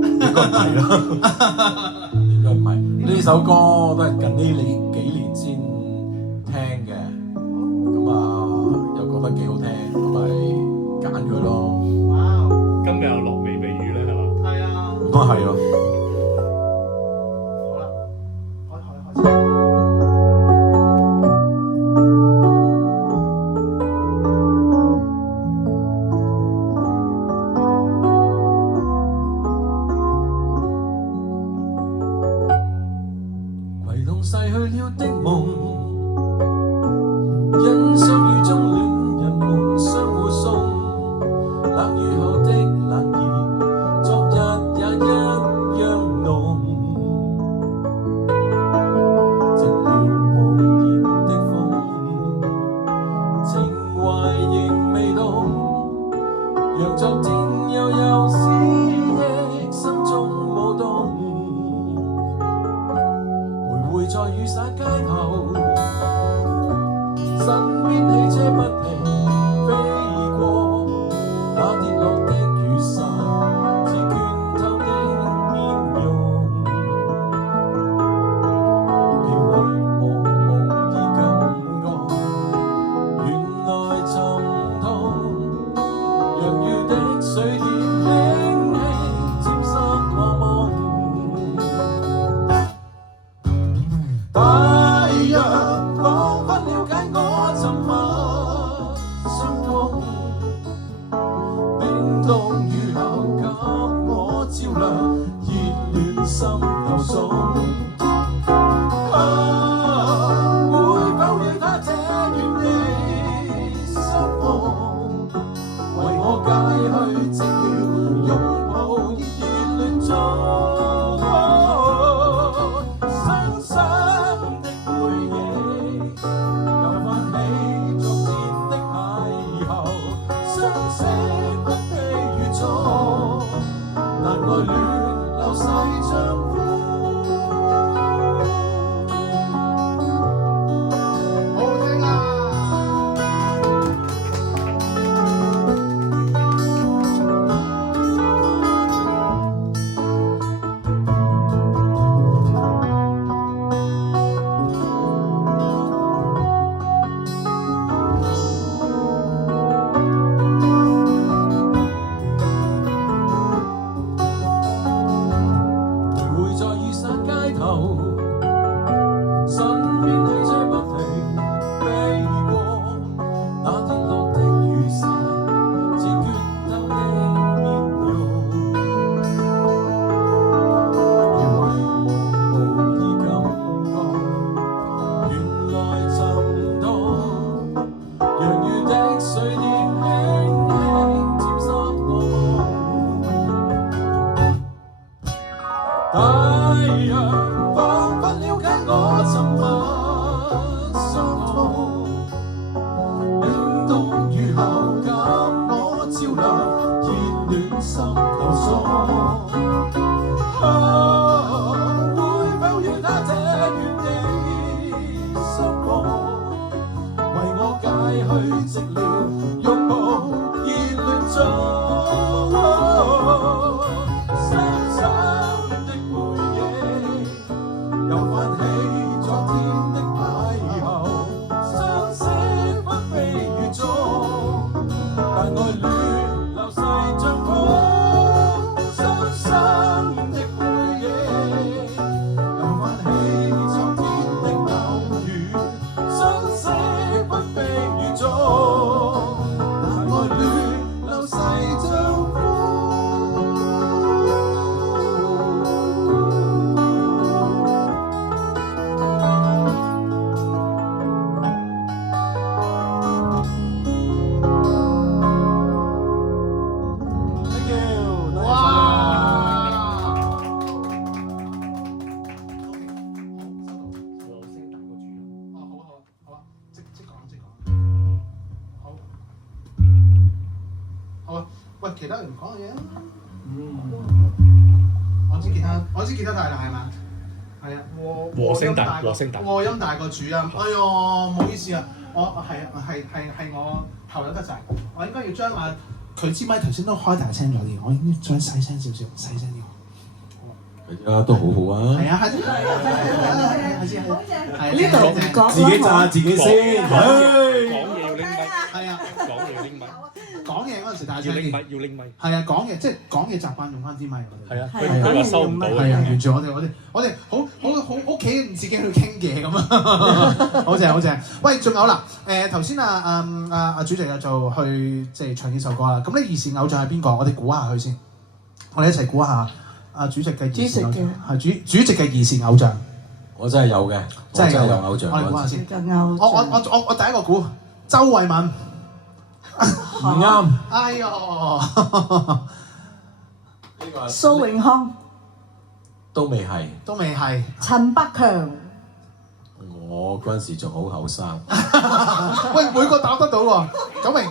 應該唔係咯，應該唔係。呢首歌都係近呢幾年先聽嘅，咁啊又覺得幾好聽，咁咪揀佢咯。今日又落微微雨咧，係嘛？係啊，咁啊係咯。好啦，開始。攜動逝去了的夢，欣賞雨中戀人們相互送。冷雨後的冷意，昨日也一樣濃。寂寥無言的風，情懷仍未動，讓昨天悠悠思憶心中舞動。徘徊在雨灑街頭，身邊累積了擁抱熱戀中，深深的回憶，又泛起昨天的邂逅，相識不飛雨中，但愛戀流逝像風，深深的回憶，又泛起昨天的偶遇，相識不飛雨中，但愛戀流逝像風。Thank you，哇！好啊，喂，其他人講下嘢啊。我知吉他大啦，係嘛？係啊，和聲大過主音。哎呦，唔好意思啊，我係我投入得滯，我應該要將佢支咪頭先都開大聲咗啲，我應該再細聲少少，細聲啲。係啊，都好好啊。係啊，係呢度唔覺自己炸自己先。係啊，講嘢嗰陣時大聲啲。要拎咪。係啊，講嘢即係講嘢習慣用翻支咪我哋。係啊，佢話收唔到。係啊，完全我哋好屋企唔自己去傾嘢咁啊，好正好正。喂，仲有啦，頭先主席就去即係唱呢首歌啦。咁你兒時偶像係邊個？我哋估下佢先。我哋一齊估下主席嘅兒時偶像係主席嘅兒時偶像。我真係有嘅，真係有偶像。我哋估下先。我第一個估周慧敏。唔啱。哎呦！蘇永康都未係。陳百強。我嗰陣時仲好後生。喂，每個答得到喎。九明。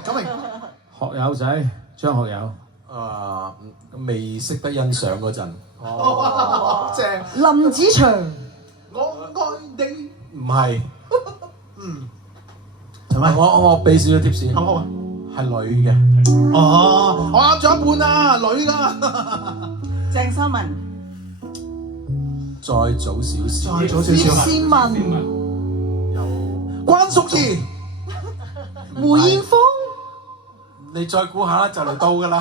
學友仔張學友。未識得欣賞嗰陣。正。林子祥。我愛你。唔係。我俾少少貼士。好啊。係女嘅。哦，我啱咗一半啦，女㗎。鄭秀文。再早少少。葉倩文。關淑怡。梅艷芳。你再估下啦，就嚟到㗎啦。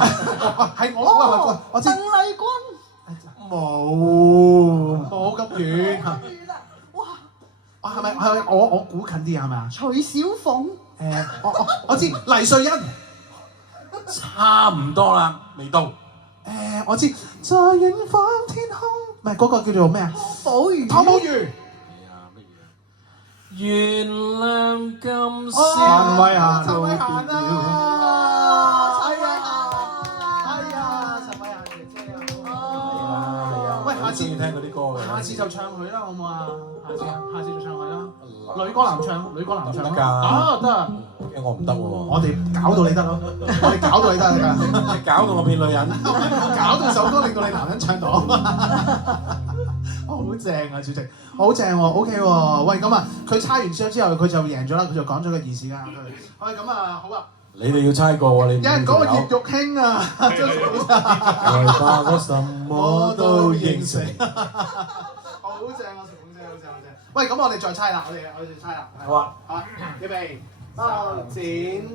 係我我知。鄧麗君。冇咁遠。哇！係咪我估近啲係咪啊？徐小鳳。我知黎瑞恩。差唔多啦，未到。我知在遠方天空，唔係嗰個叫做咩啊？湯寶如。原諒今宵。陳慧嫻啊！都變陳慧嫻姐姐啊！喂，下次聽嗰啲歌嘅。下次就唱佢啦，好唔好啊？下次就唱佢啦。女歌男唱得㗎。得啊！我唔得喎。我哋搞到你得咯，我哋搞到你得㗎。你搞到我變女人，搞到首歌令到你男人唱到。好正啊，主席，好正喎 ，OK 喎。喂，咁啊，佢猜完之後，佢就贏咗啦，佢就講咗個意思啦。喂，咁啊，好啊。你哋要猜過喎，你。有人講個葉玉卿啊，張小姐。為爸我什麼都應承。好正啊！好正。喂，咁我哋再猜啦，我哋猜啦。好啊。預備，包剪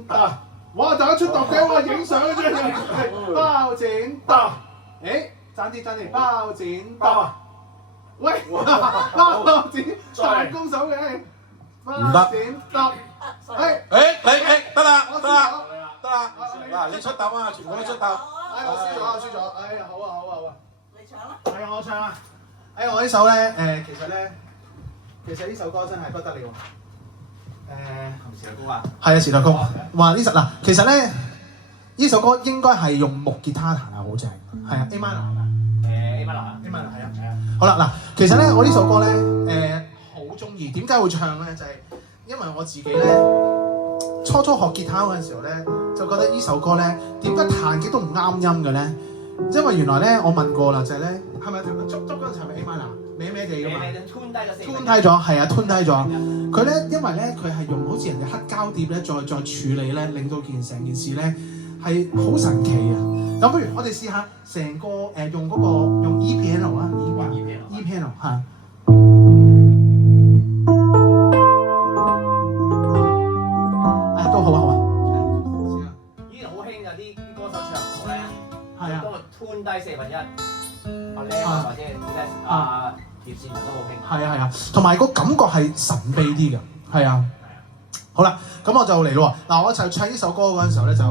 揼。哇！大家出揼嘅，哇！影相嘅啫。包剪揼。誒，爭啲，包剪揼。喂，包剪大高手嘅。包剪揼。你得啦。嗱，你出揼啊，全部都出揼。我輸咗。好啊。你唱啦。係啊，我唱啊。我呢首咧，其實呢首歌真係不得了。係咪時代曲啊？係啊，時代曲。哇！其實咧，呢首歌應該係用木吉他彈係好正。係啊 ，A minor 係啊。好啦，嗱，其實咧，我呢首歌咧，好中意。點解會唱咧？就係因為我自己咧，初學吉他嗰陣時候咧，就覺得呢首歌咧，點解彈極都唔啱音嘅咧？因為原來咧，我問過啦，就係咧，係咪捉嗰陣時係咪 A minor？歪地㗎嘛，吞低咗，係啊，吞低咗。佢咧，因為咧佢係用好似人哋黑膠碟咧，再處理咧，令到成件事咧係好神奇啊！咁不如我哋試下成個用嗰個用 E piano 啊 ，E piano 係。都好啊，好啊。以前好興有啲歌手唱唔好咧，係啊，幫佢 tune 低1/4，阿 Lam 或者阿葉倩文都好興。係啊係啊，同埋個感覺係神秘啲嘅，係啊。好啦，咁我就嚟咯喎。嗱，我就唱呢首歌嗰陣時候咧，就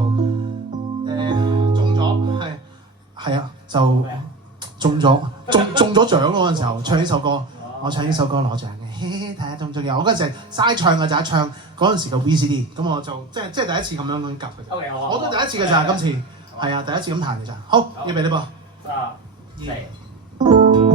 中咗，係啊，就中咗獎咯嗰陣時候，唱呢首歌，我唱呢首歌攞獎嘅，睇下中唔中有。我嗰陣時齋唱嘅咋，唱嗰陣時嘅 VCD，咁我就即係第一次咁樣夾嘅。OK，好啊。我都第一次嘅咋，今次係啊，第一次咁彈嘅咋。好，預備啦噃。3、4。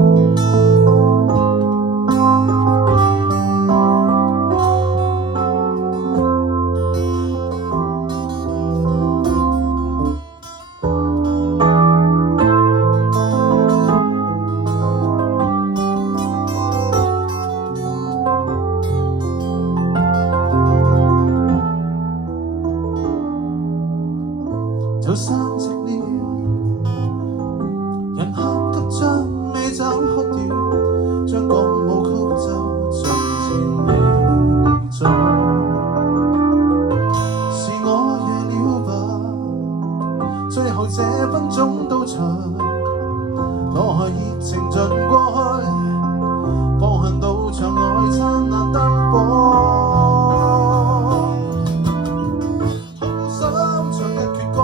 就散席了，人客急將美酒喝掉，將歌舞曲就盡前未做，是我夜了吧？最後這分鐘到場，我熱情盡過去，放向到場外燦爛燈火。好心唱一闕歌，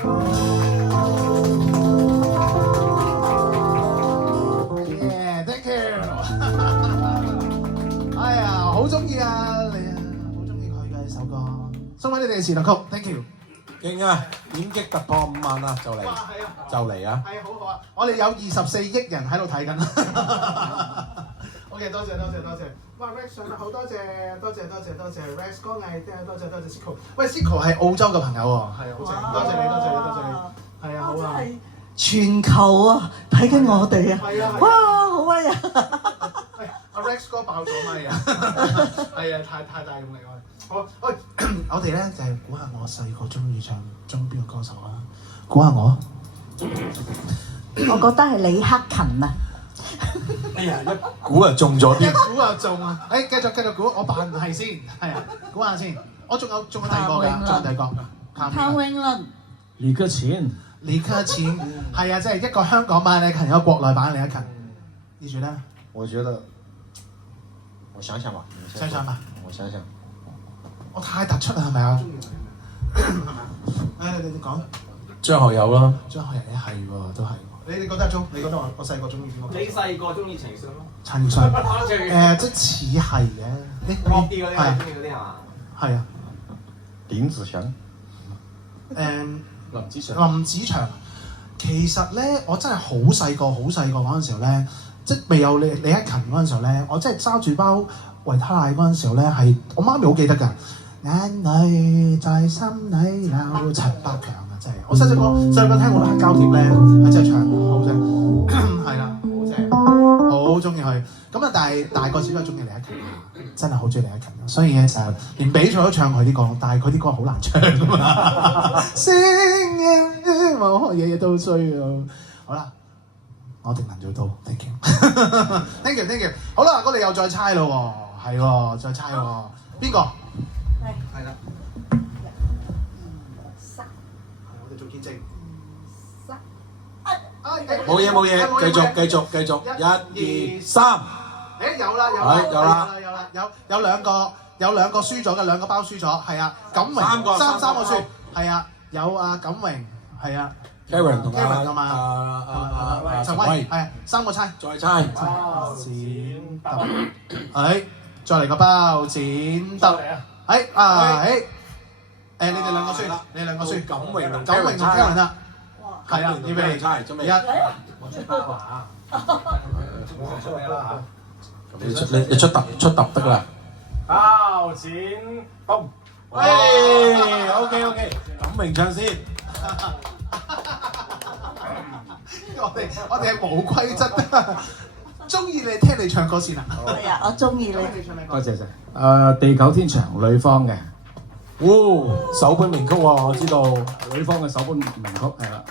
Thank you。哎呀，好中意啊你啊，好中意佢嘅呢首歌，送俾你哋嘅詞曲 ，Thank you。勁啊！點擊突破5萬啦，就嚟哇，係啊，就嚟啊！係啊，好好啊！我哋有24億人喺度睇緊。OK， 多謝。哇 ，Rex 上得好，多謝 Rex 歌藝，多謝 Siko。喂 ，Siko 係澳洲嘅朋友喎，係啊，好正，多謝你，係啊，好啊。全球啊，睇緊我哋啊！係啊，哇，好威啊！阿 Rex 哥爆咗咪啊！係啊，太大用力我。好，喂，我哋咧就係估下我細個中意邊個歌手啊？估下我。我覺得係李克勤啊！哎呀，一估啊中咗啲，估啊中啊！誒，繼續估，我扮係先，係啊，估下先。我仲有第二個㗎，仲有第二個。譚詠麟、李克勤。李克勤係啊，即係一個香港版李克勤，一個國內版李克勤。你覺得？我覺得，我想想吧。想想吧。我想想。我太突出啦，係咪啊？係咪？你講。張學友啦。張學友係喎，都係喎。你覺得阿鐘？你覺得我細個中意邊個？你細個中意陳奕迅咯？陳奕迅即似係嘅。你 rock 啲嗰啲係中意嗰啲係嘛？係啊。林子祥。林子祥，其實咧，我真係好細個嗰陣時候咧，即係未有李克勤嗰陣時候咧，我真係揸住包維他奶嗰陣時候咧，係我媽咪好記得㗎。眼淚在心裏流，陳百強啊，真係我細個聽我啲黑膠碟咧，係真係唱好正，係啦，好正，好中意佢。咁啊，但係大個少少中意李克勤啊，真係好中意李克勤，所以咧成日連比賽都唱佢啲歌，但係佢啲歌好難唱㗎嘛。星夜我日日都追啊！好啦，我一定能做到 ，thank you，thank you。好啦，我哋又再猜咯喎，係喎，再猜喎，邊個？係啦。我哋做見證。冇嘢，繼續，1、2、3。誒有啦，有兩個輸咗嘅，兩個包輸咗，係啊，錦榮三個輸，係啊，有阿錦榮，係啊 Karen 同阿陳威，係3個猜，再猜，剪揼，再嚟個包剪揼，你哋兩個輸，你兩個輸，錦榮同 Karen 啦，係啊，預備猜，準備1。我出包啊！我出嚟啦嚇！你出揼得啦。包剪揼。OK，錦榮唱先。我哋係冇規則，中意你聽你唱歌先啊！係啊，我中意你。多謝曬。地久天長，呂方嘅。首本名曲喎，我知道。呂方嘅首本名曲係啦。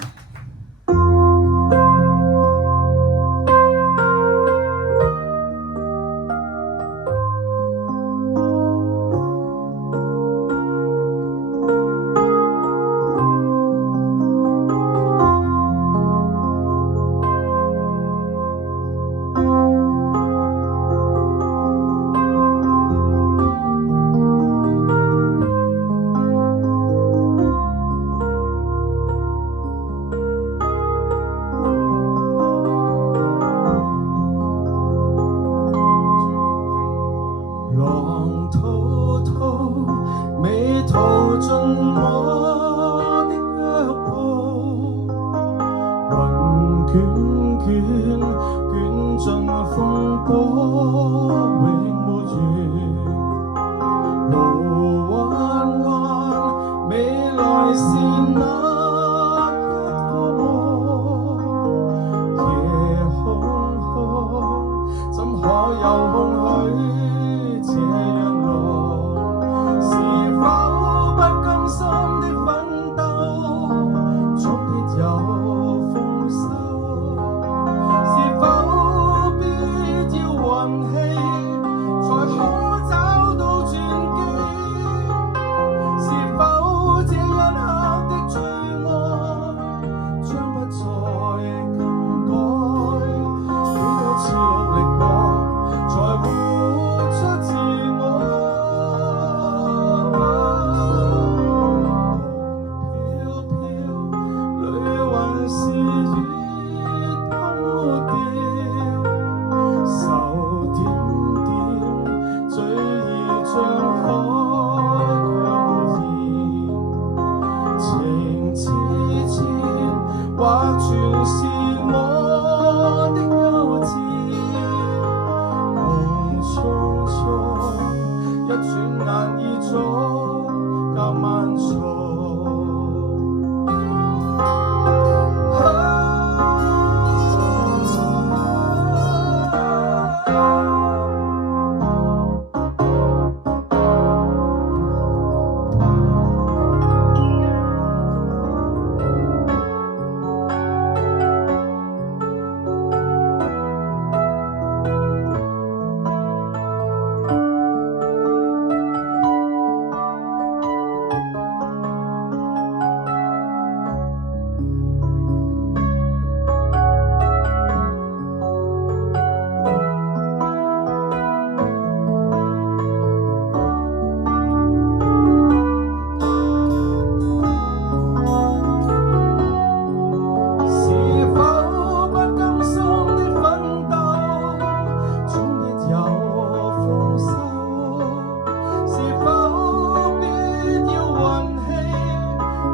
這一刻的最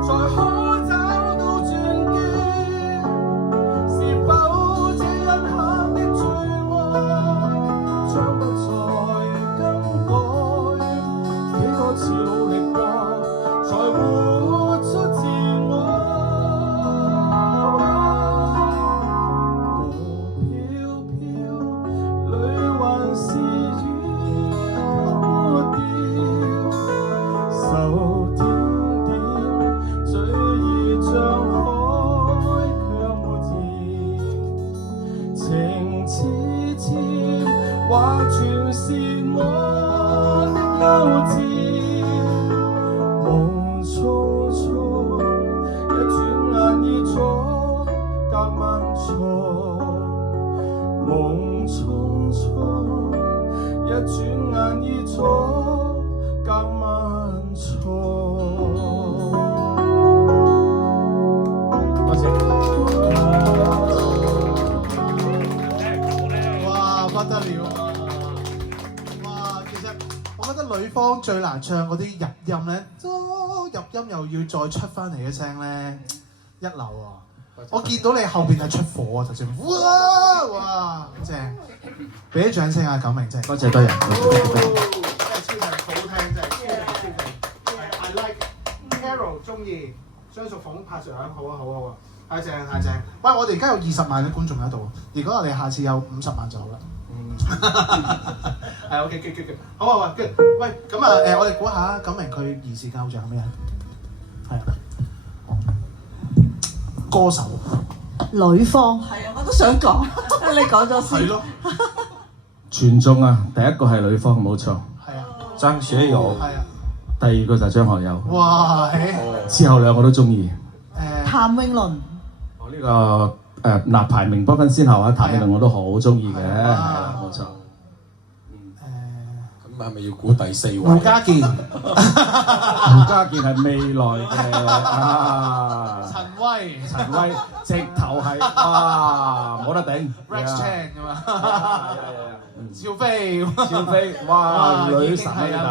才可找到轉機。是否這一刻的最愛，將不再更改？幾多次努力過，才活出自我。我飄飄，淚還是雨拋掉，手點點，嘴已張開卻沒言，情似甜，或全是我的幼稚。夢匆匆，一轉眼已阻隔漫長。夢匆匆，一轉眼已阻隔漫長。多謝。哇，不得了啊！哇，其實我覺得女方最難唱嗰啲入音咧，入音又要再出翻嚟嘅聲咧，一流啊！我見到你後邊係出火啊，頭先，哇，正！俾啲掌聲啊，九明真係。多謝多謝。真係超正，好聽真係超正。I like Carol 中意，張淑鳳拍掌，好啊好啊好啊，太正太正。喂，我哋而家有20萬嘅觀眾喺度，如果我哋下次有50萬就好啦。係 OK， good， 好啊喂，喂咁啊我哋估下九明佢兒時嘅偶像係咩啊？係啊，歌手。女方係啊，我都想講，你講咗先。係咯，全中啊，第一個係女方冇錯，係啊，張學友，係啊，第二個就係張學友，哇，之後兩個都中意。譚詠麟。我呢個嗱排名不分先後啊，譚詠麟我都好中意嘅，係啦冇錯。咁係咪要估第4位？胡家健、胡家健係未來嘅啊，陳威、陳威直頭係哇冇得頂 Rex Chan 㗎嘛，趙飛，趙飛哇女神喺度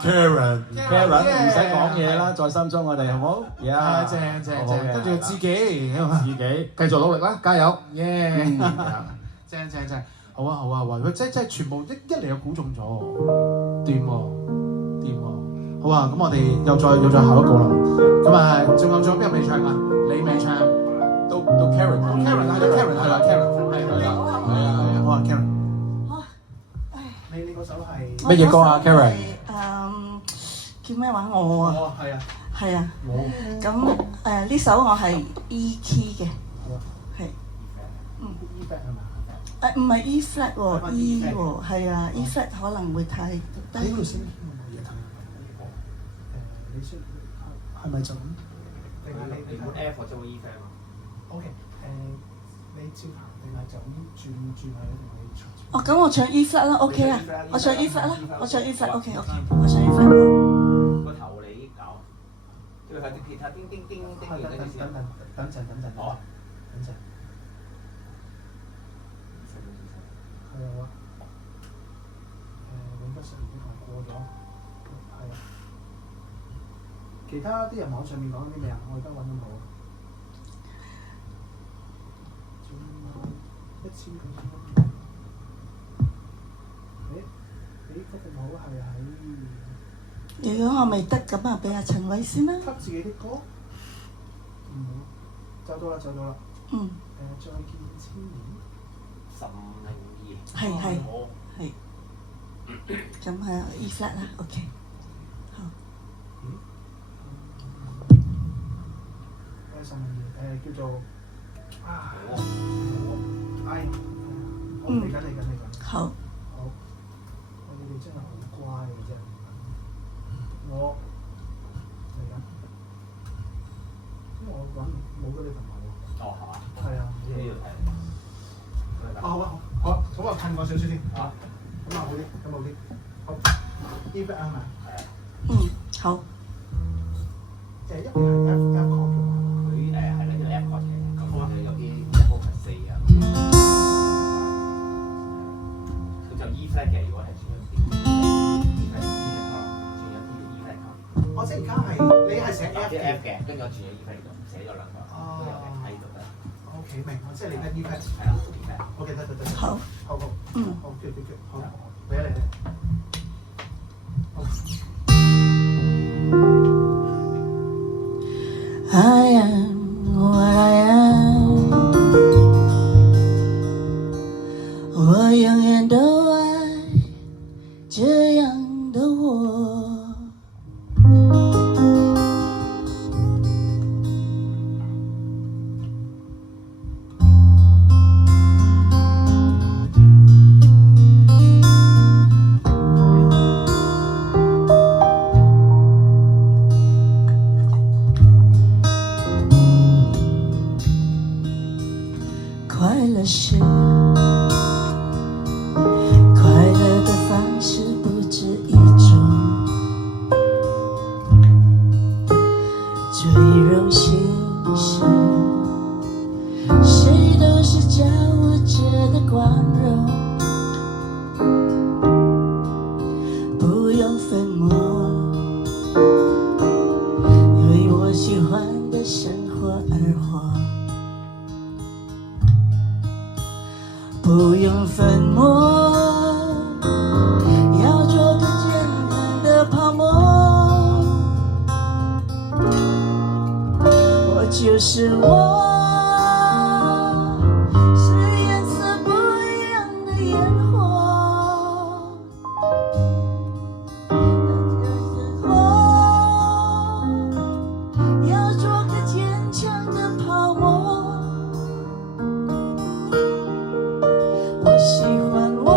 ，Karen 唔使講嘢啦，在心中我哋好唔好？正，跟住自己繼續努力啦，加油！正，好啊，喂，即係全部一嚟就估中咗，掂喎，好啊，咁我哋又再下一個啦，咁啊，仲有邊個未唱啊？你未唱，到 Karen 係啦，好啊 Karen，你嗰首係乜嘢歌啊 Karen？叫咩話我啊？係啊，咁呢首我係 E key 嘅，係，E flat 係嘛？唔係 E flat 喎 ，E 喎，係啊 ，E flat 可能會太低。喺嗰度先冇嘢睇。你先係咪就咁？定係你本 F 或者會 E flat 嘛 ？OK，你照彈定係就咁轉喺度可以唱？哦，咁我唱 E flat 啦，OK 啊，我唱 E flat 啦，我唱 E flat，OK，我唱 E flat。個頭你搞，即係啲吉他叮叮叮叮完嗰啲先。等陣。好啊，等陣。係啊，永不實現已經過咗，係啊。其他啲人網上面講啲咩啊？我而家揾緊冇。1900。俾嗰個冇係喺。如果我未得咁啊，俾阿陳偉先啦。給自己啲歌。走到啦。再見千年。係，咁係 E flat 啦 ，OK， 好。叫做嚟緊。好。你哋真係好乖嘅啫。我嚟緊，因為我揾冇咗你朋友喎。哦，係嘛？係啊。呢度睇。好啊，咁啊，噴我少少先。咁啊好啲。好。E flat 係咪？好。就係因為係 F chord 嘅嘛。佢係啦，叫 F chord 嘅，咁我哋有啲 F chord 4啊。佢就 E flat 嘅，如果係轉咗 D flat，轉咗 D flat 我即係而家你係寫 F 嘅，跟住我轉咗 E-pad 度，寫咗兩個都有嘅喺度嘅。OK 明，即係你跟 E-pad。係啦，E-pad。OK 得。好，好，叫，好，嚟嚟。I am what I am， 我永遠都愛這樣的我。快樂是快樂的方式不止一種，最榮幸是誰都是交織的光榮，不用粉墨，為我喜歡的生活而活。不用粉末，要做個簡單的泡沫。我就是我，是顏色不一樣的煙火。要做個堅強的泡沫。我喜歡我，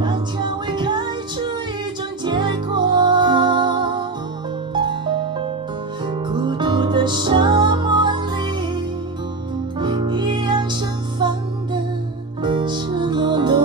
讓薔薇開出一種結果。孤獨的沙漠裡，一樣盛放的赤裸裸。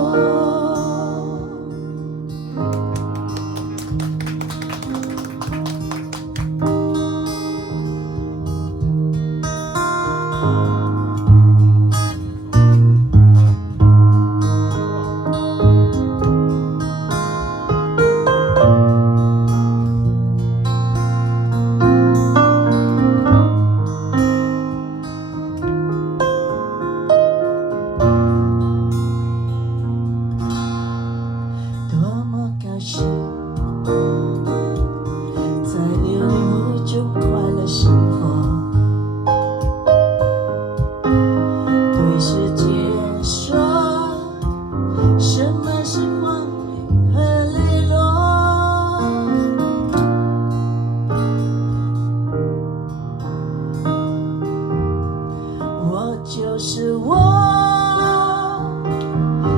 就是我，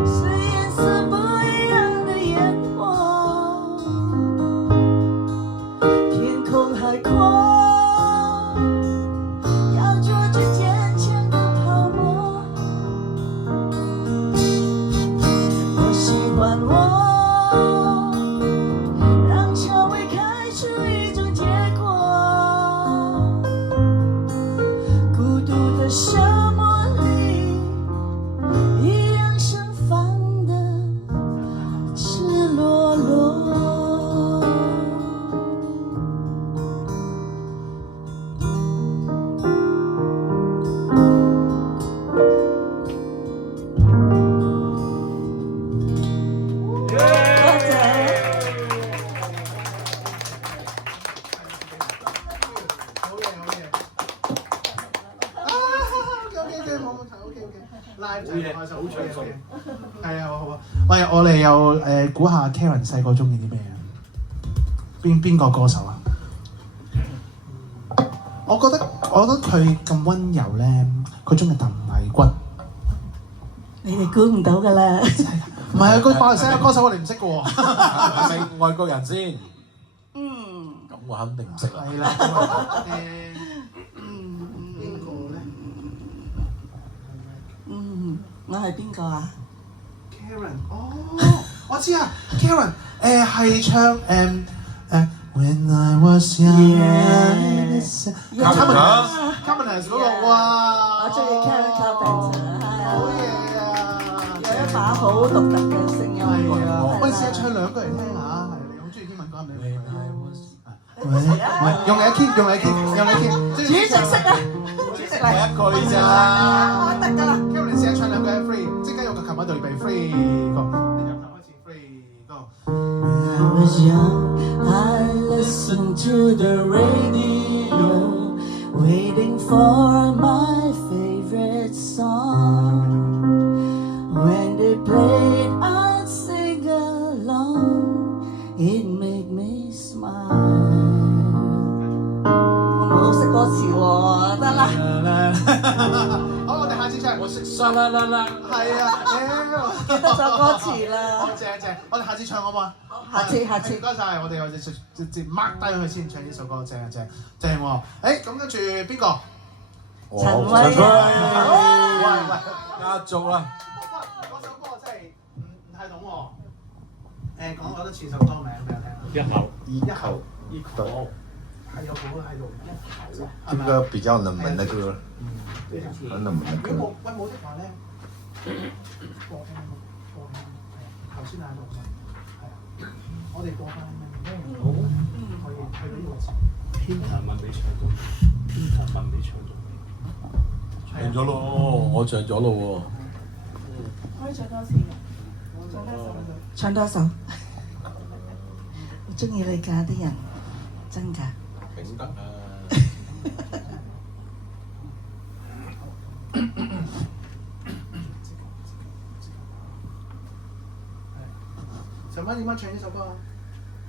是顏色不一樣的煙火，天空海闊，要做最堅強的泡沫。我喜歡我，讓薔薇開出一種結果，孤獨的沙漠係啊，好啊。喂，我哋又估下 Karen 細個中意啲咩啊？邊個歌手啊？我覺得佢咁温柔咧，佢中意鄧麗君。你哋估唔到㗎啦！唔係啊，佢馬來西亞歌手我哋唔識嘅喎。係咪外國人先？嗯。咁我肯定唔識啦。係啦。邊個咧？我係邊個啊 ？Karen， 哦，我知啊 ，Karen， 係唱When I Was Young， Carpenters 嗰個哇，我中意 Karen Carpenter， 好嘢啊，有一把好獨特嘅聲音。係啊，我哋試下唱兩個嚟聽下，係你好中意英文歌係咪？用嚟 keep， 用嚟 keep， 用嚟 keep。主席識啊，主席嚟。一句咋？得㗎啦。跟住你試下唱兩句 free， 即刻用個琴喺度預備 free go。你由頭開始 free go。 When I was young, I listened to the radio, waiting for my favorite song. When they played, I'd sing along. It made me smile. 我冇識歌詞喎，得啦。好，我哋下次唱。我識沙啦啦啦。係啊，記得首歌詞啦。好正正，我哋下次唱好唔好啊？下次。唔該晒，我哋直接 mark 低佢先，唱呢首歌正啊正喎。誒咁跟住邊個？陳慧啊。喂，壓軸啦！嗰首歌真係唔太懂喎。講我都似首歌名俾我聽。一口。對。係有鼓喺度。這個比較冷門的歌，很冷門的歌。如果冇的話咧，播聽頭先喺度嘛，係啊，我哋播翻好，可以去到呢個詞。天壇問你唱到，天壇問你唱到。唱咗咯，我唱咗咯喎。可以唱多次嘅，唱多首。我中意你㗎啲人，真㗎。明得啊！小曼，點解唱呢首歌啊？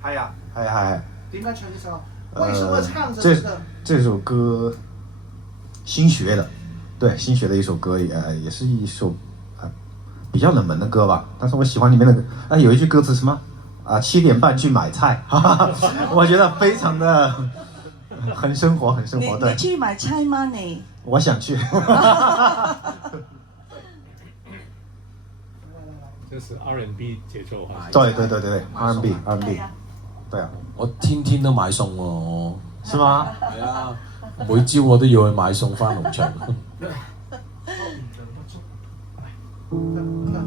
係啊，係。點解唱呢首？為什麼唱這首？這首歌新學的，對，新學的一首歌，也是一首比較冷門的歌吧。但是我喜歡裡面的有一句歌詞什麼7點半去買菜，我覺得非常的很生活，很生活。對。你去買菜嗎你？我想去。這是 R&B 節奏哈。對 ，R&B，對啊。我天天都買餸喎，是嗎？係啊，每朝我都要去買餸翻農場。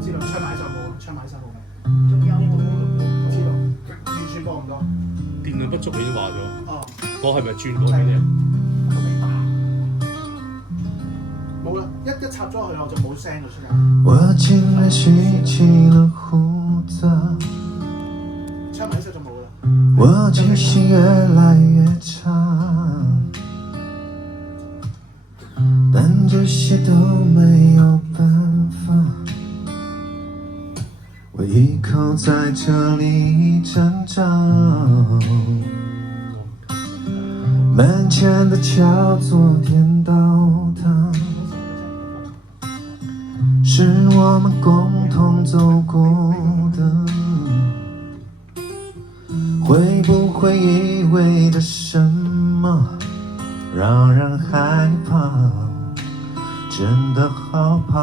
知道唱埋首冇，唱埋首冇未？仲有知道，完全播唔到。電量不足已經話咗。哦。我係咪轉過俾你？冇啦，一插咗去我就冇聲咗出嚟。我竟然蓄起了胡子，唱埋一首就冇啦。我記性越來越差，但這些都沒有辦法，我一口在這裡掙扎，門前的橋昨天倒塌，是我們共同走過的，會不會意味着什麼讓人害怕，真的好怕，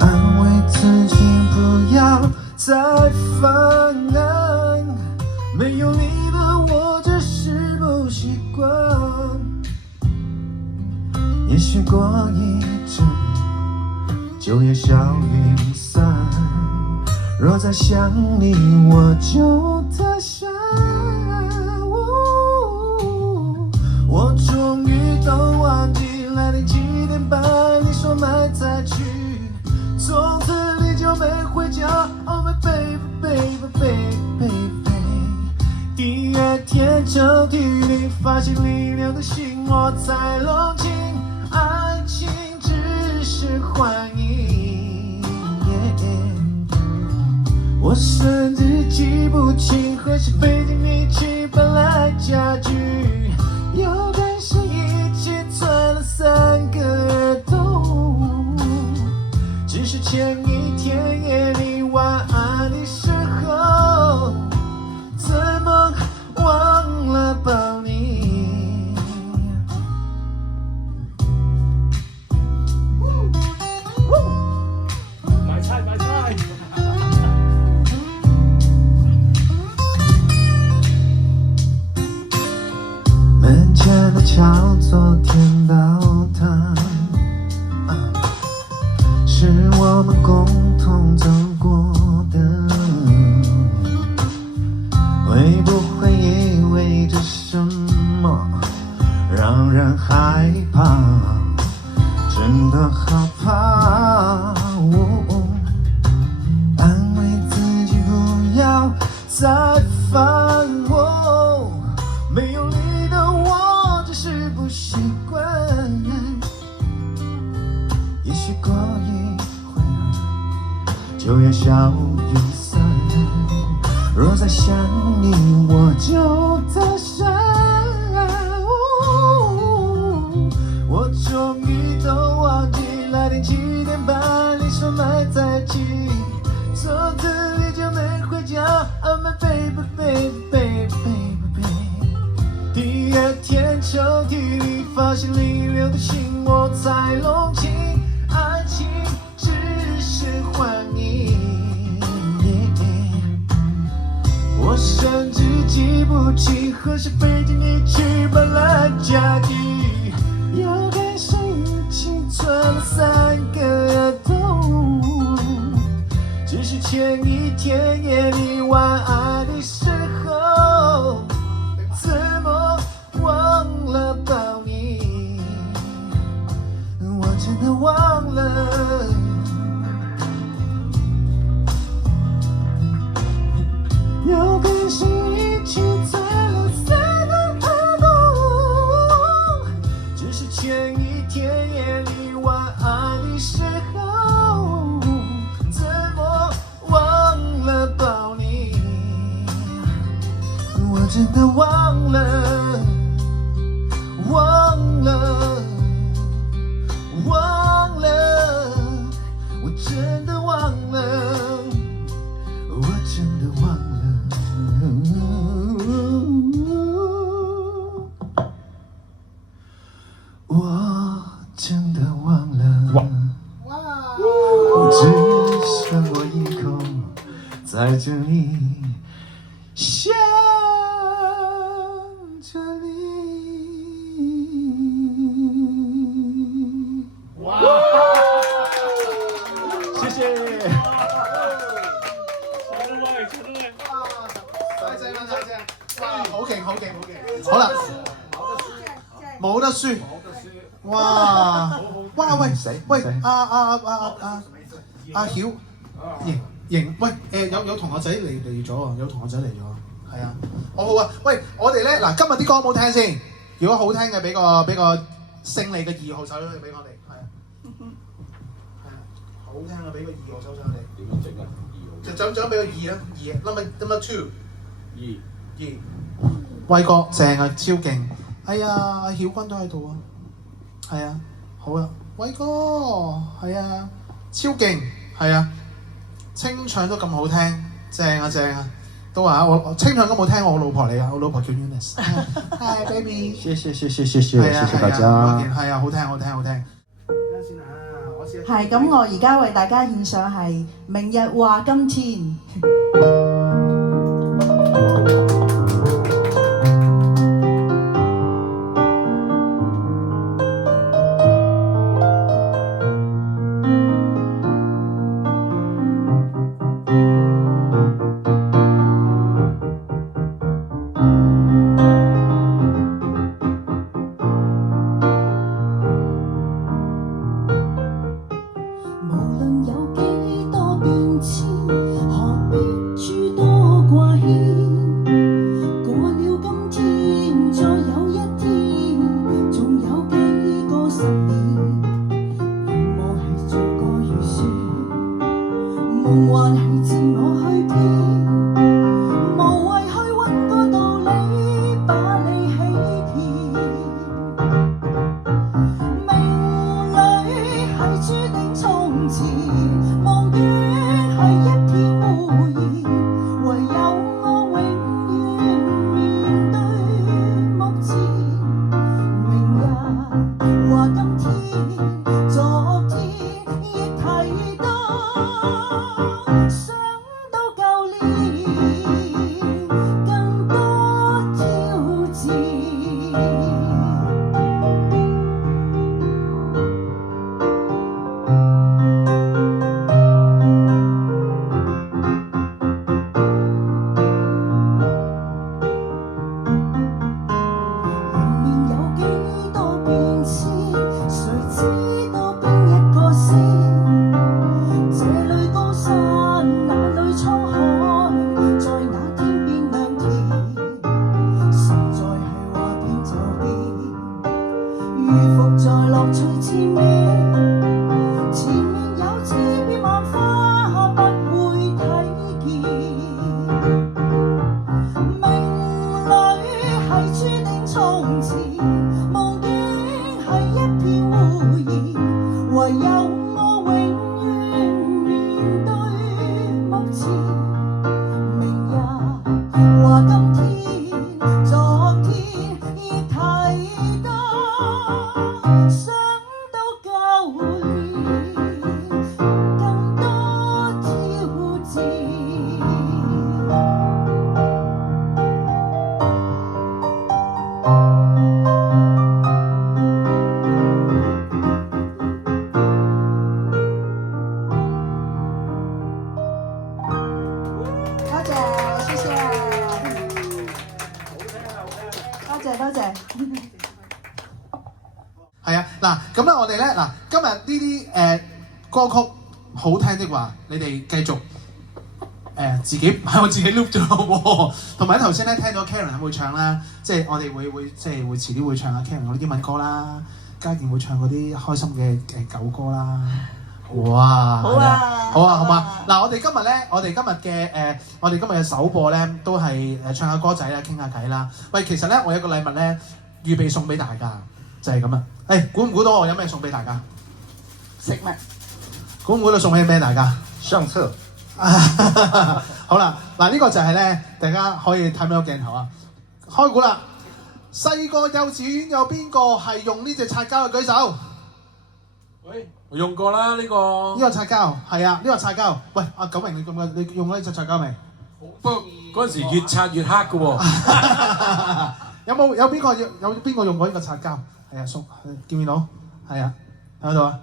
安慰自己不要再犯難，沒有你的我只是不習慣，也許過一陣就煙消雲散，若再想你我就太傻，我終於都忘記了你幾點半你說買菜去，從此你就沒回家。 Oh my baby baby baby baby， 第二天抽屜裡發現你留的信我才弄清，愛情只是幻影，我甚至記不清何時飛進你去搬來家具，有但是一起穿了3個耳洞，只是前一天夜裡晚安的時候，怎麼忘了抱你？買菜買菜。会不会因为这什么让人害怕？真的好怕。安慰自己不要再烦我，没有你的我只是不习惯。也许过一会儿就要消云散，若再想你我就得闪。我终于都忘记那天7点半你说埋在一起，从此你就没回家。Oh my baby baby baby baby baby。第二天抽屉里发现你留的信，我才弄清爱情只是幻影。我甚至记不清何时飞进你翅膀蓝家底，又跟谁一起钻了3个洞。只是前一天夜里晚安的时候，怎么忘了抱你？我真的忘了。又跟谁一起钻了3个洞？只是前一天夜里晚安的时候，怎么忘了抱你？我真的忘了，忘了，忘了，我真的忘了，我真的忘了。我真的忘了，只剩我一口在这里想着你。哇！谢谢。哇，好勁好勁好勁！好啦，冇得輸，哇哇喂喂阿曉瑩喂有同學仔嚟咗啊，有同學仔嚟咗，係啊，好好啊，喂我哋咧嗱今日啲歌好唔好聽先？如果好聽嘅俾個勝利嘅2號手掌俾我哋，係啊，係啊，好聽嘅俾個2號手掌我哋。點樣整啊？2號就獎俾個2啊，2 number 2。2威哥正啊，超勁！哎呀，阿曉君都喺度啊，係啊，好啊，威哥係啊，超勁，係啊，清唱都咁好聽，正啊正啊，都話我清唱都冇聽過我老婆嚟啊，我老婆叫 Eunice。Hi baby。謝謝大家。係啊，好聽好聽好聽。睇下先啊，我試下。係咁，我而家為大家獻上係《明日話今天》。無論有幾多變遷，何必從前，夢境係一片胡言，唯有我永遠面對目前。明日話今天，昨天亦提到，想到舊年更多挑戰。多謝。係啊，嗱咁咧，我哋咧嗱，今日呢啲歌曲好聽的話，你哋繼續自己喺我自己 loop 咗喎。同埋頭先咧聽到 Karen 會唱啦，即係我哋會即係會遲啲會唱下 Karen 嗰啲英文歌啦，家健會唱嗰啲開心嘅舊歌啦。哇！好啊，好啊，好嘛。嗱，我哋今日咧，我哋今日嘅首播咧，都係唱下歌仔啦，傾下偈啦。喂，其實咧，我有個禮物咧，預備送俾大家，就係咁啦。估唔估到我有咩送俾大家？食物。估唔估到送俾咩大家？相冊。好啦，嗱呢個就係咧，大家可以睇到個鏡頭啊。開估啦！細個幼稚園有邊個係用呢隻擦膠嘅舉手？喂，我用過啦呢個。呢個擦膠係啊，呢個擦膠。喂，阿九明你用過呢隻擦膠未？不過嗰陣時越擦越黑嘅喎。有邊個用過呢個擦膠？係啊，見唔見到？係啊，睇到啊？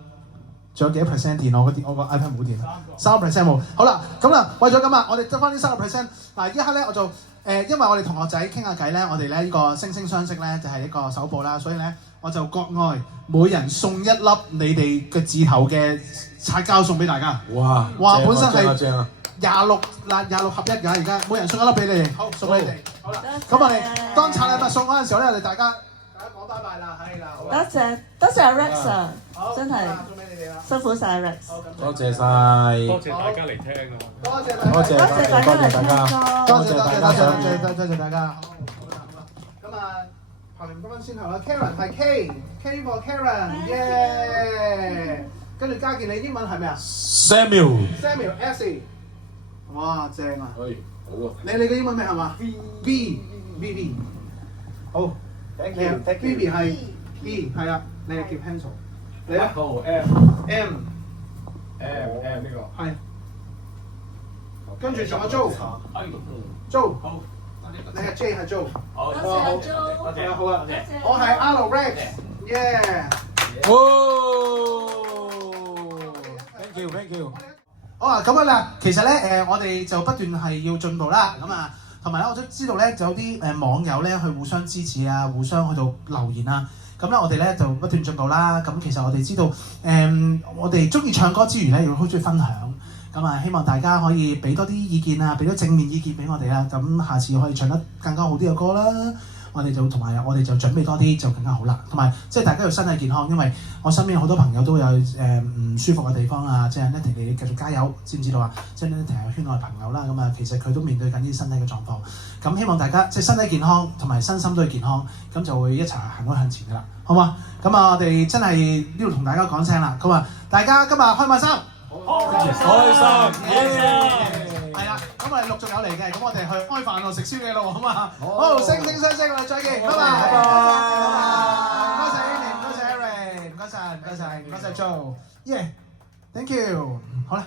仲有幾多 percent 電？我個 iPad 冇電，3% 冇。好啦，咁啦，為咗咁啊，我哋得翻呢3%。嗱，依刻咧我就因為我哋同學仔傾下偈咧，我哋咧呢個惺惺相惜咧就係一個首播啦，所以咧我就國外每人送一粒你哋嘅字頭嘅擦膠送俾大家。哇！本身係正啊26合一㗎，而家每人送一粒俾你哋。好，送俾你哋。好啦，咁我哋當拆禮物送嗰陣時候咧，我哋大家講拜拜啦，係啦。多謝 Rex 啊，真係辛苦晒 Rex。多謝晒。多謝大家嚟聽啊！多謝大家。多謝大家。好啦。咁啊，排名分先後啦 ，Karen 係 K for Karen， 耶！跟住家健你英文係咩啊 Samuel S。哇，正啊！好啊。你嘅英文名係嘛 ？V。好。Thank you。Vivi 係 E， 係啊，你係叫 pencil。你咧？好 M 呢個。係。跟住仲有 Jo。好。你係 J 係 Jo。好，多謝 Jo。多謝，好啊。我係 Alo Rex。耶！Thank you。好啊，咁啦，其實咧我哋就不斷係要進步啦，咁啊，同埋咧我都知道咧就有啲網友咧去互相支持啊，互相去到留言啊，咁咧我哋咧就不斷進步啦。咁其實我哋知道我哋中意唱歌之餘咧，亦好中意分享，咁啊希望大家可以俾多啲意見啊，俾多正面意見俾我哋啦，咁下次可以唱得更加好啲嘅歌啦。我哋就準備多啲就更加好啦，同埋即係大家要身體健康，因為我身邊好多朋友都有唔舒服嘅地方啊，即係 Nettie 你繼續加油，知唔知道啊？即係 Nettie 係圈內朋友啦，咁啊其實佢都面對緊啲身體嘅狀況，咁希望大家即係身體健康同埋身心都係健康，咁就會一齊行開向前噶啦，好嘛？咁啊我哋真係呢度同大家講聲啦，咁啊大家今日開埋心，開心。係啦，咁我哋陸續有嚟嘅，咁我哋去開飯度食宵夜咯，好嘛？好，惺惺相惜，我哋再見，拜拜。唔該晒 Amy，唔該晒 Aaron，唔該晒 Joe，耶，thank you，好啦。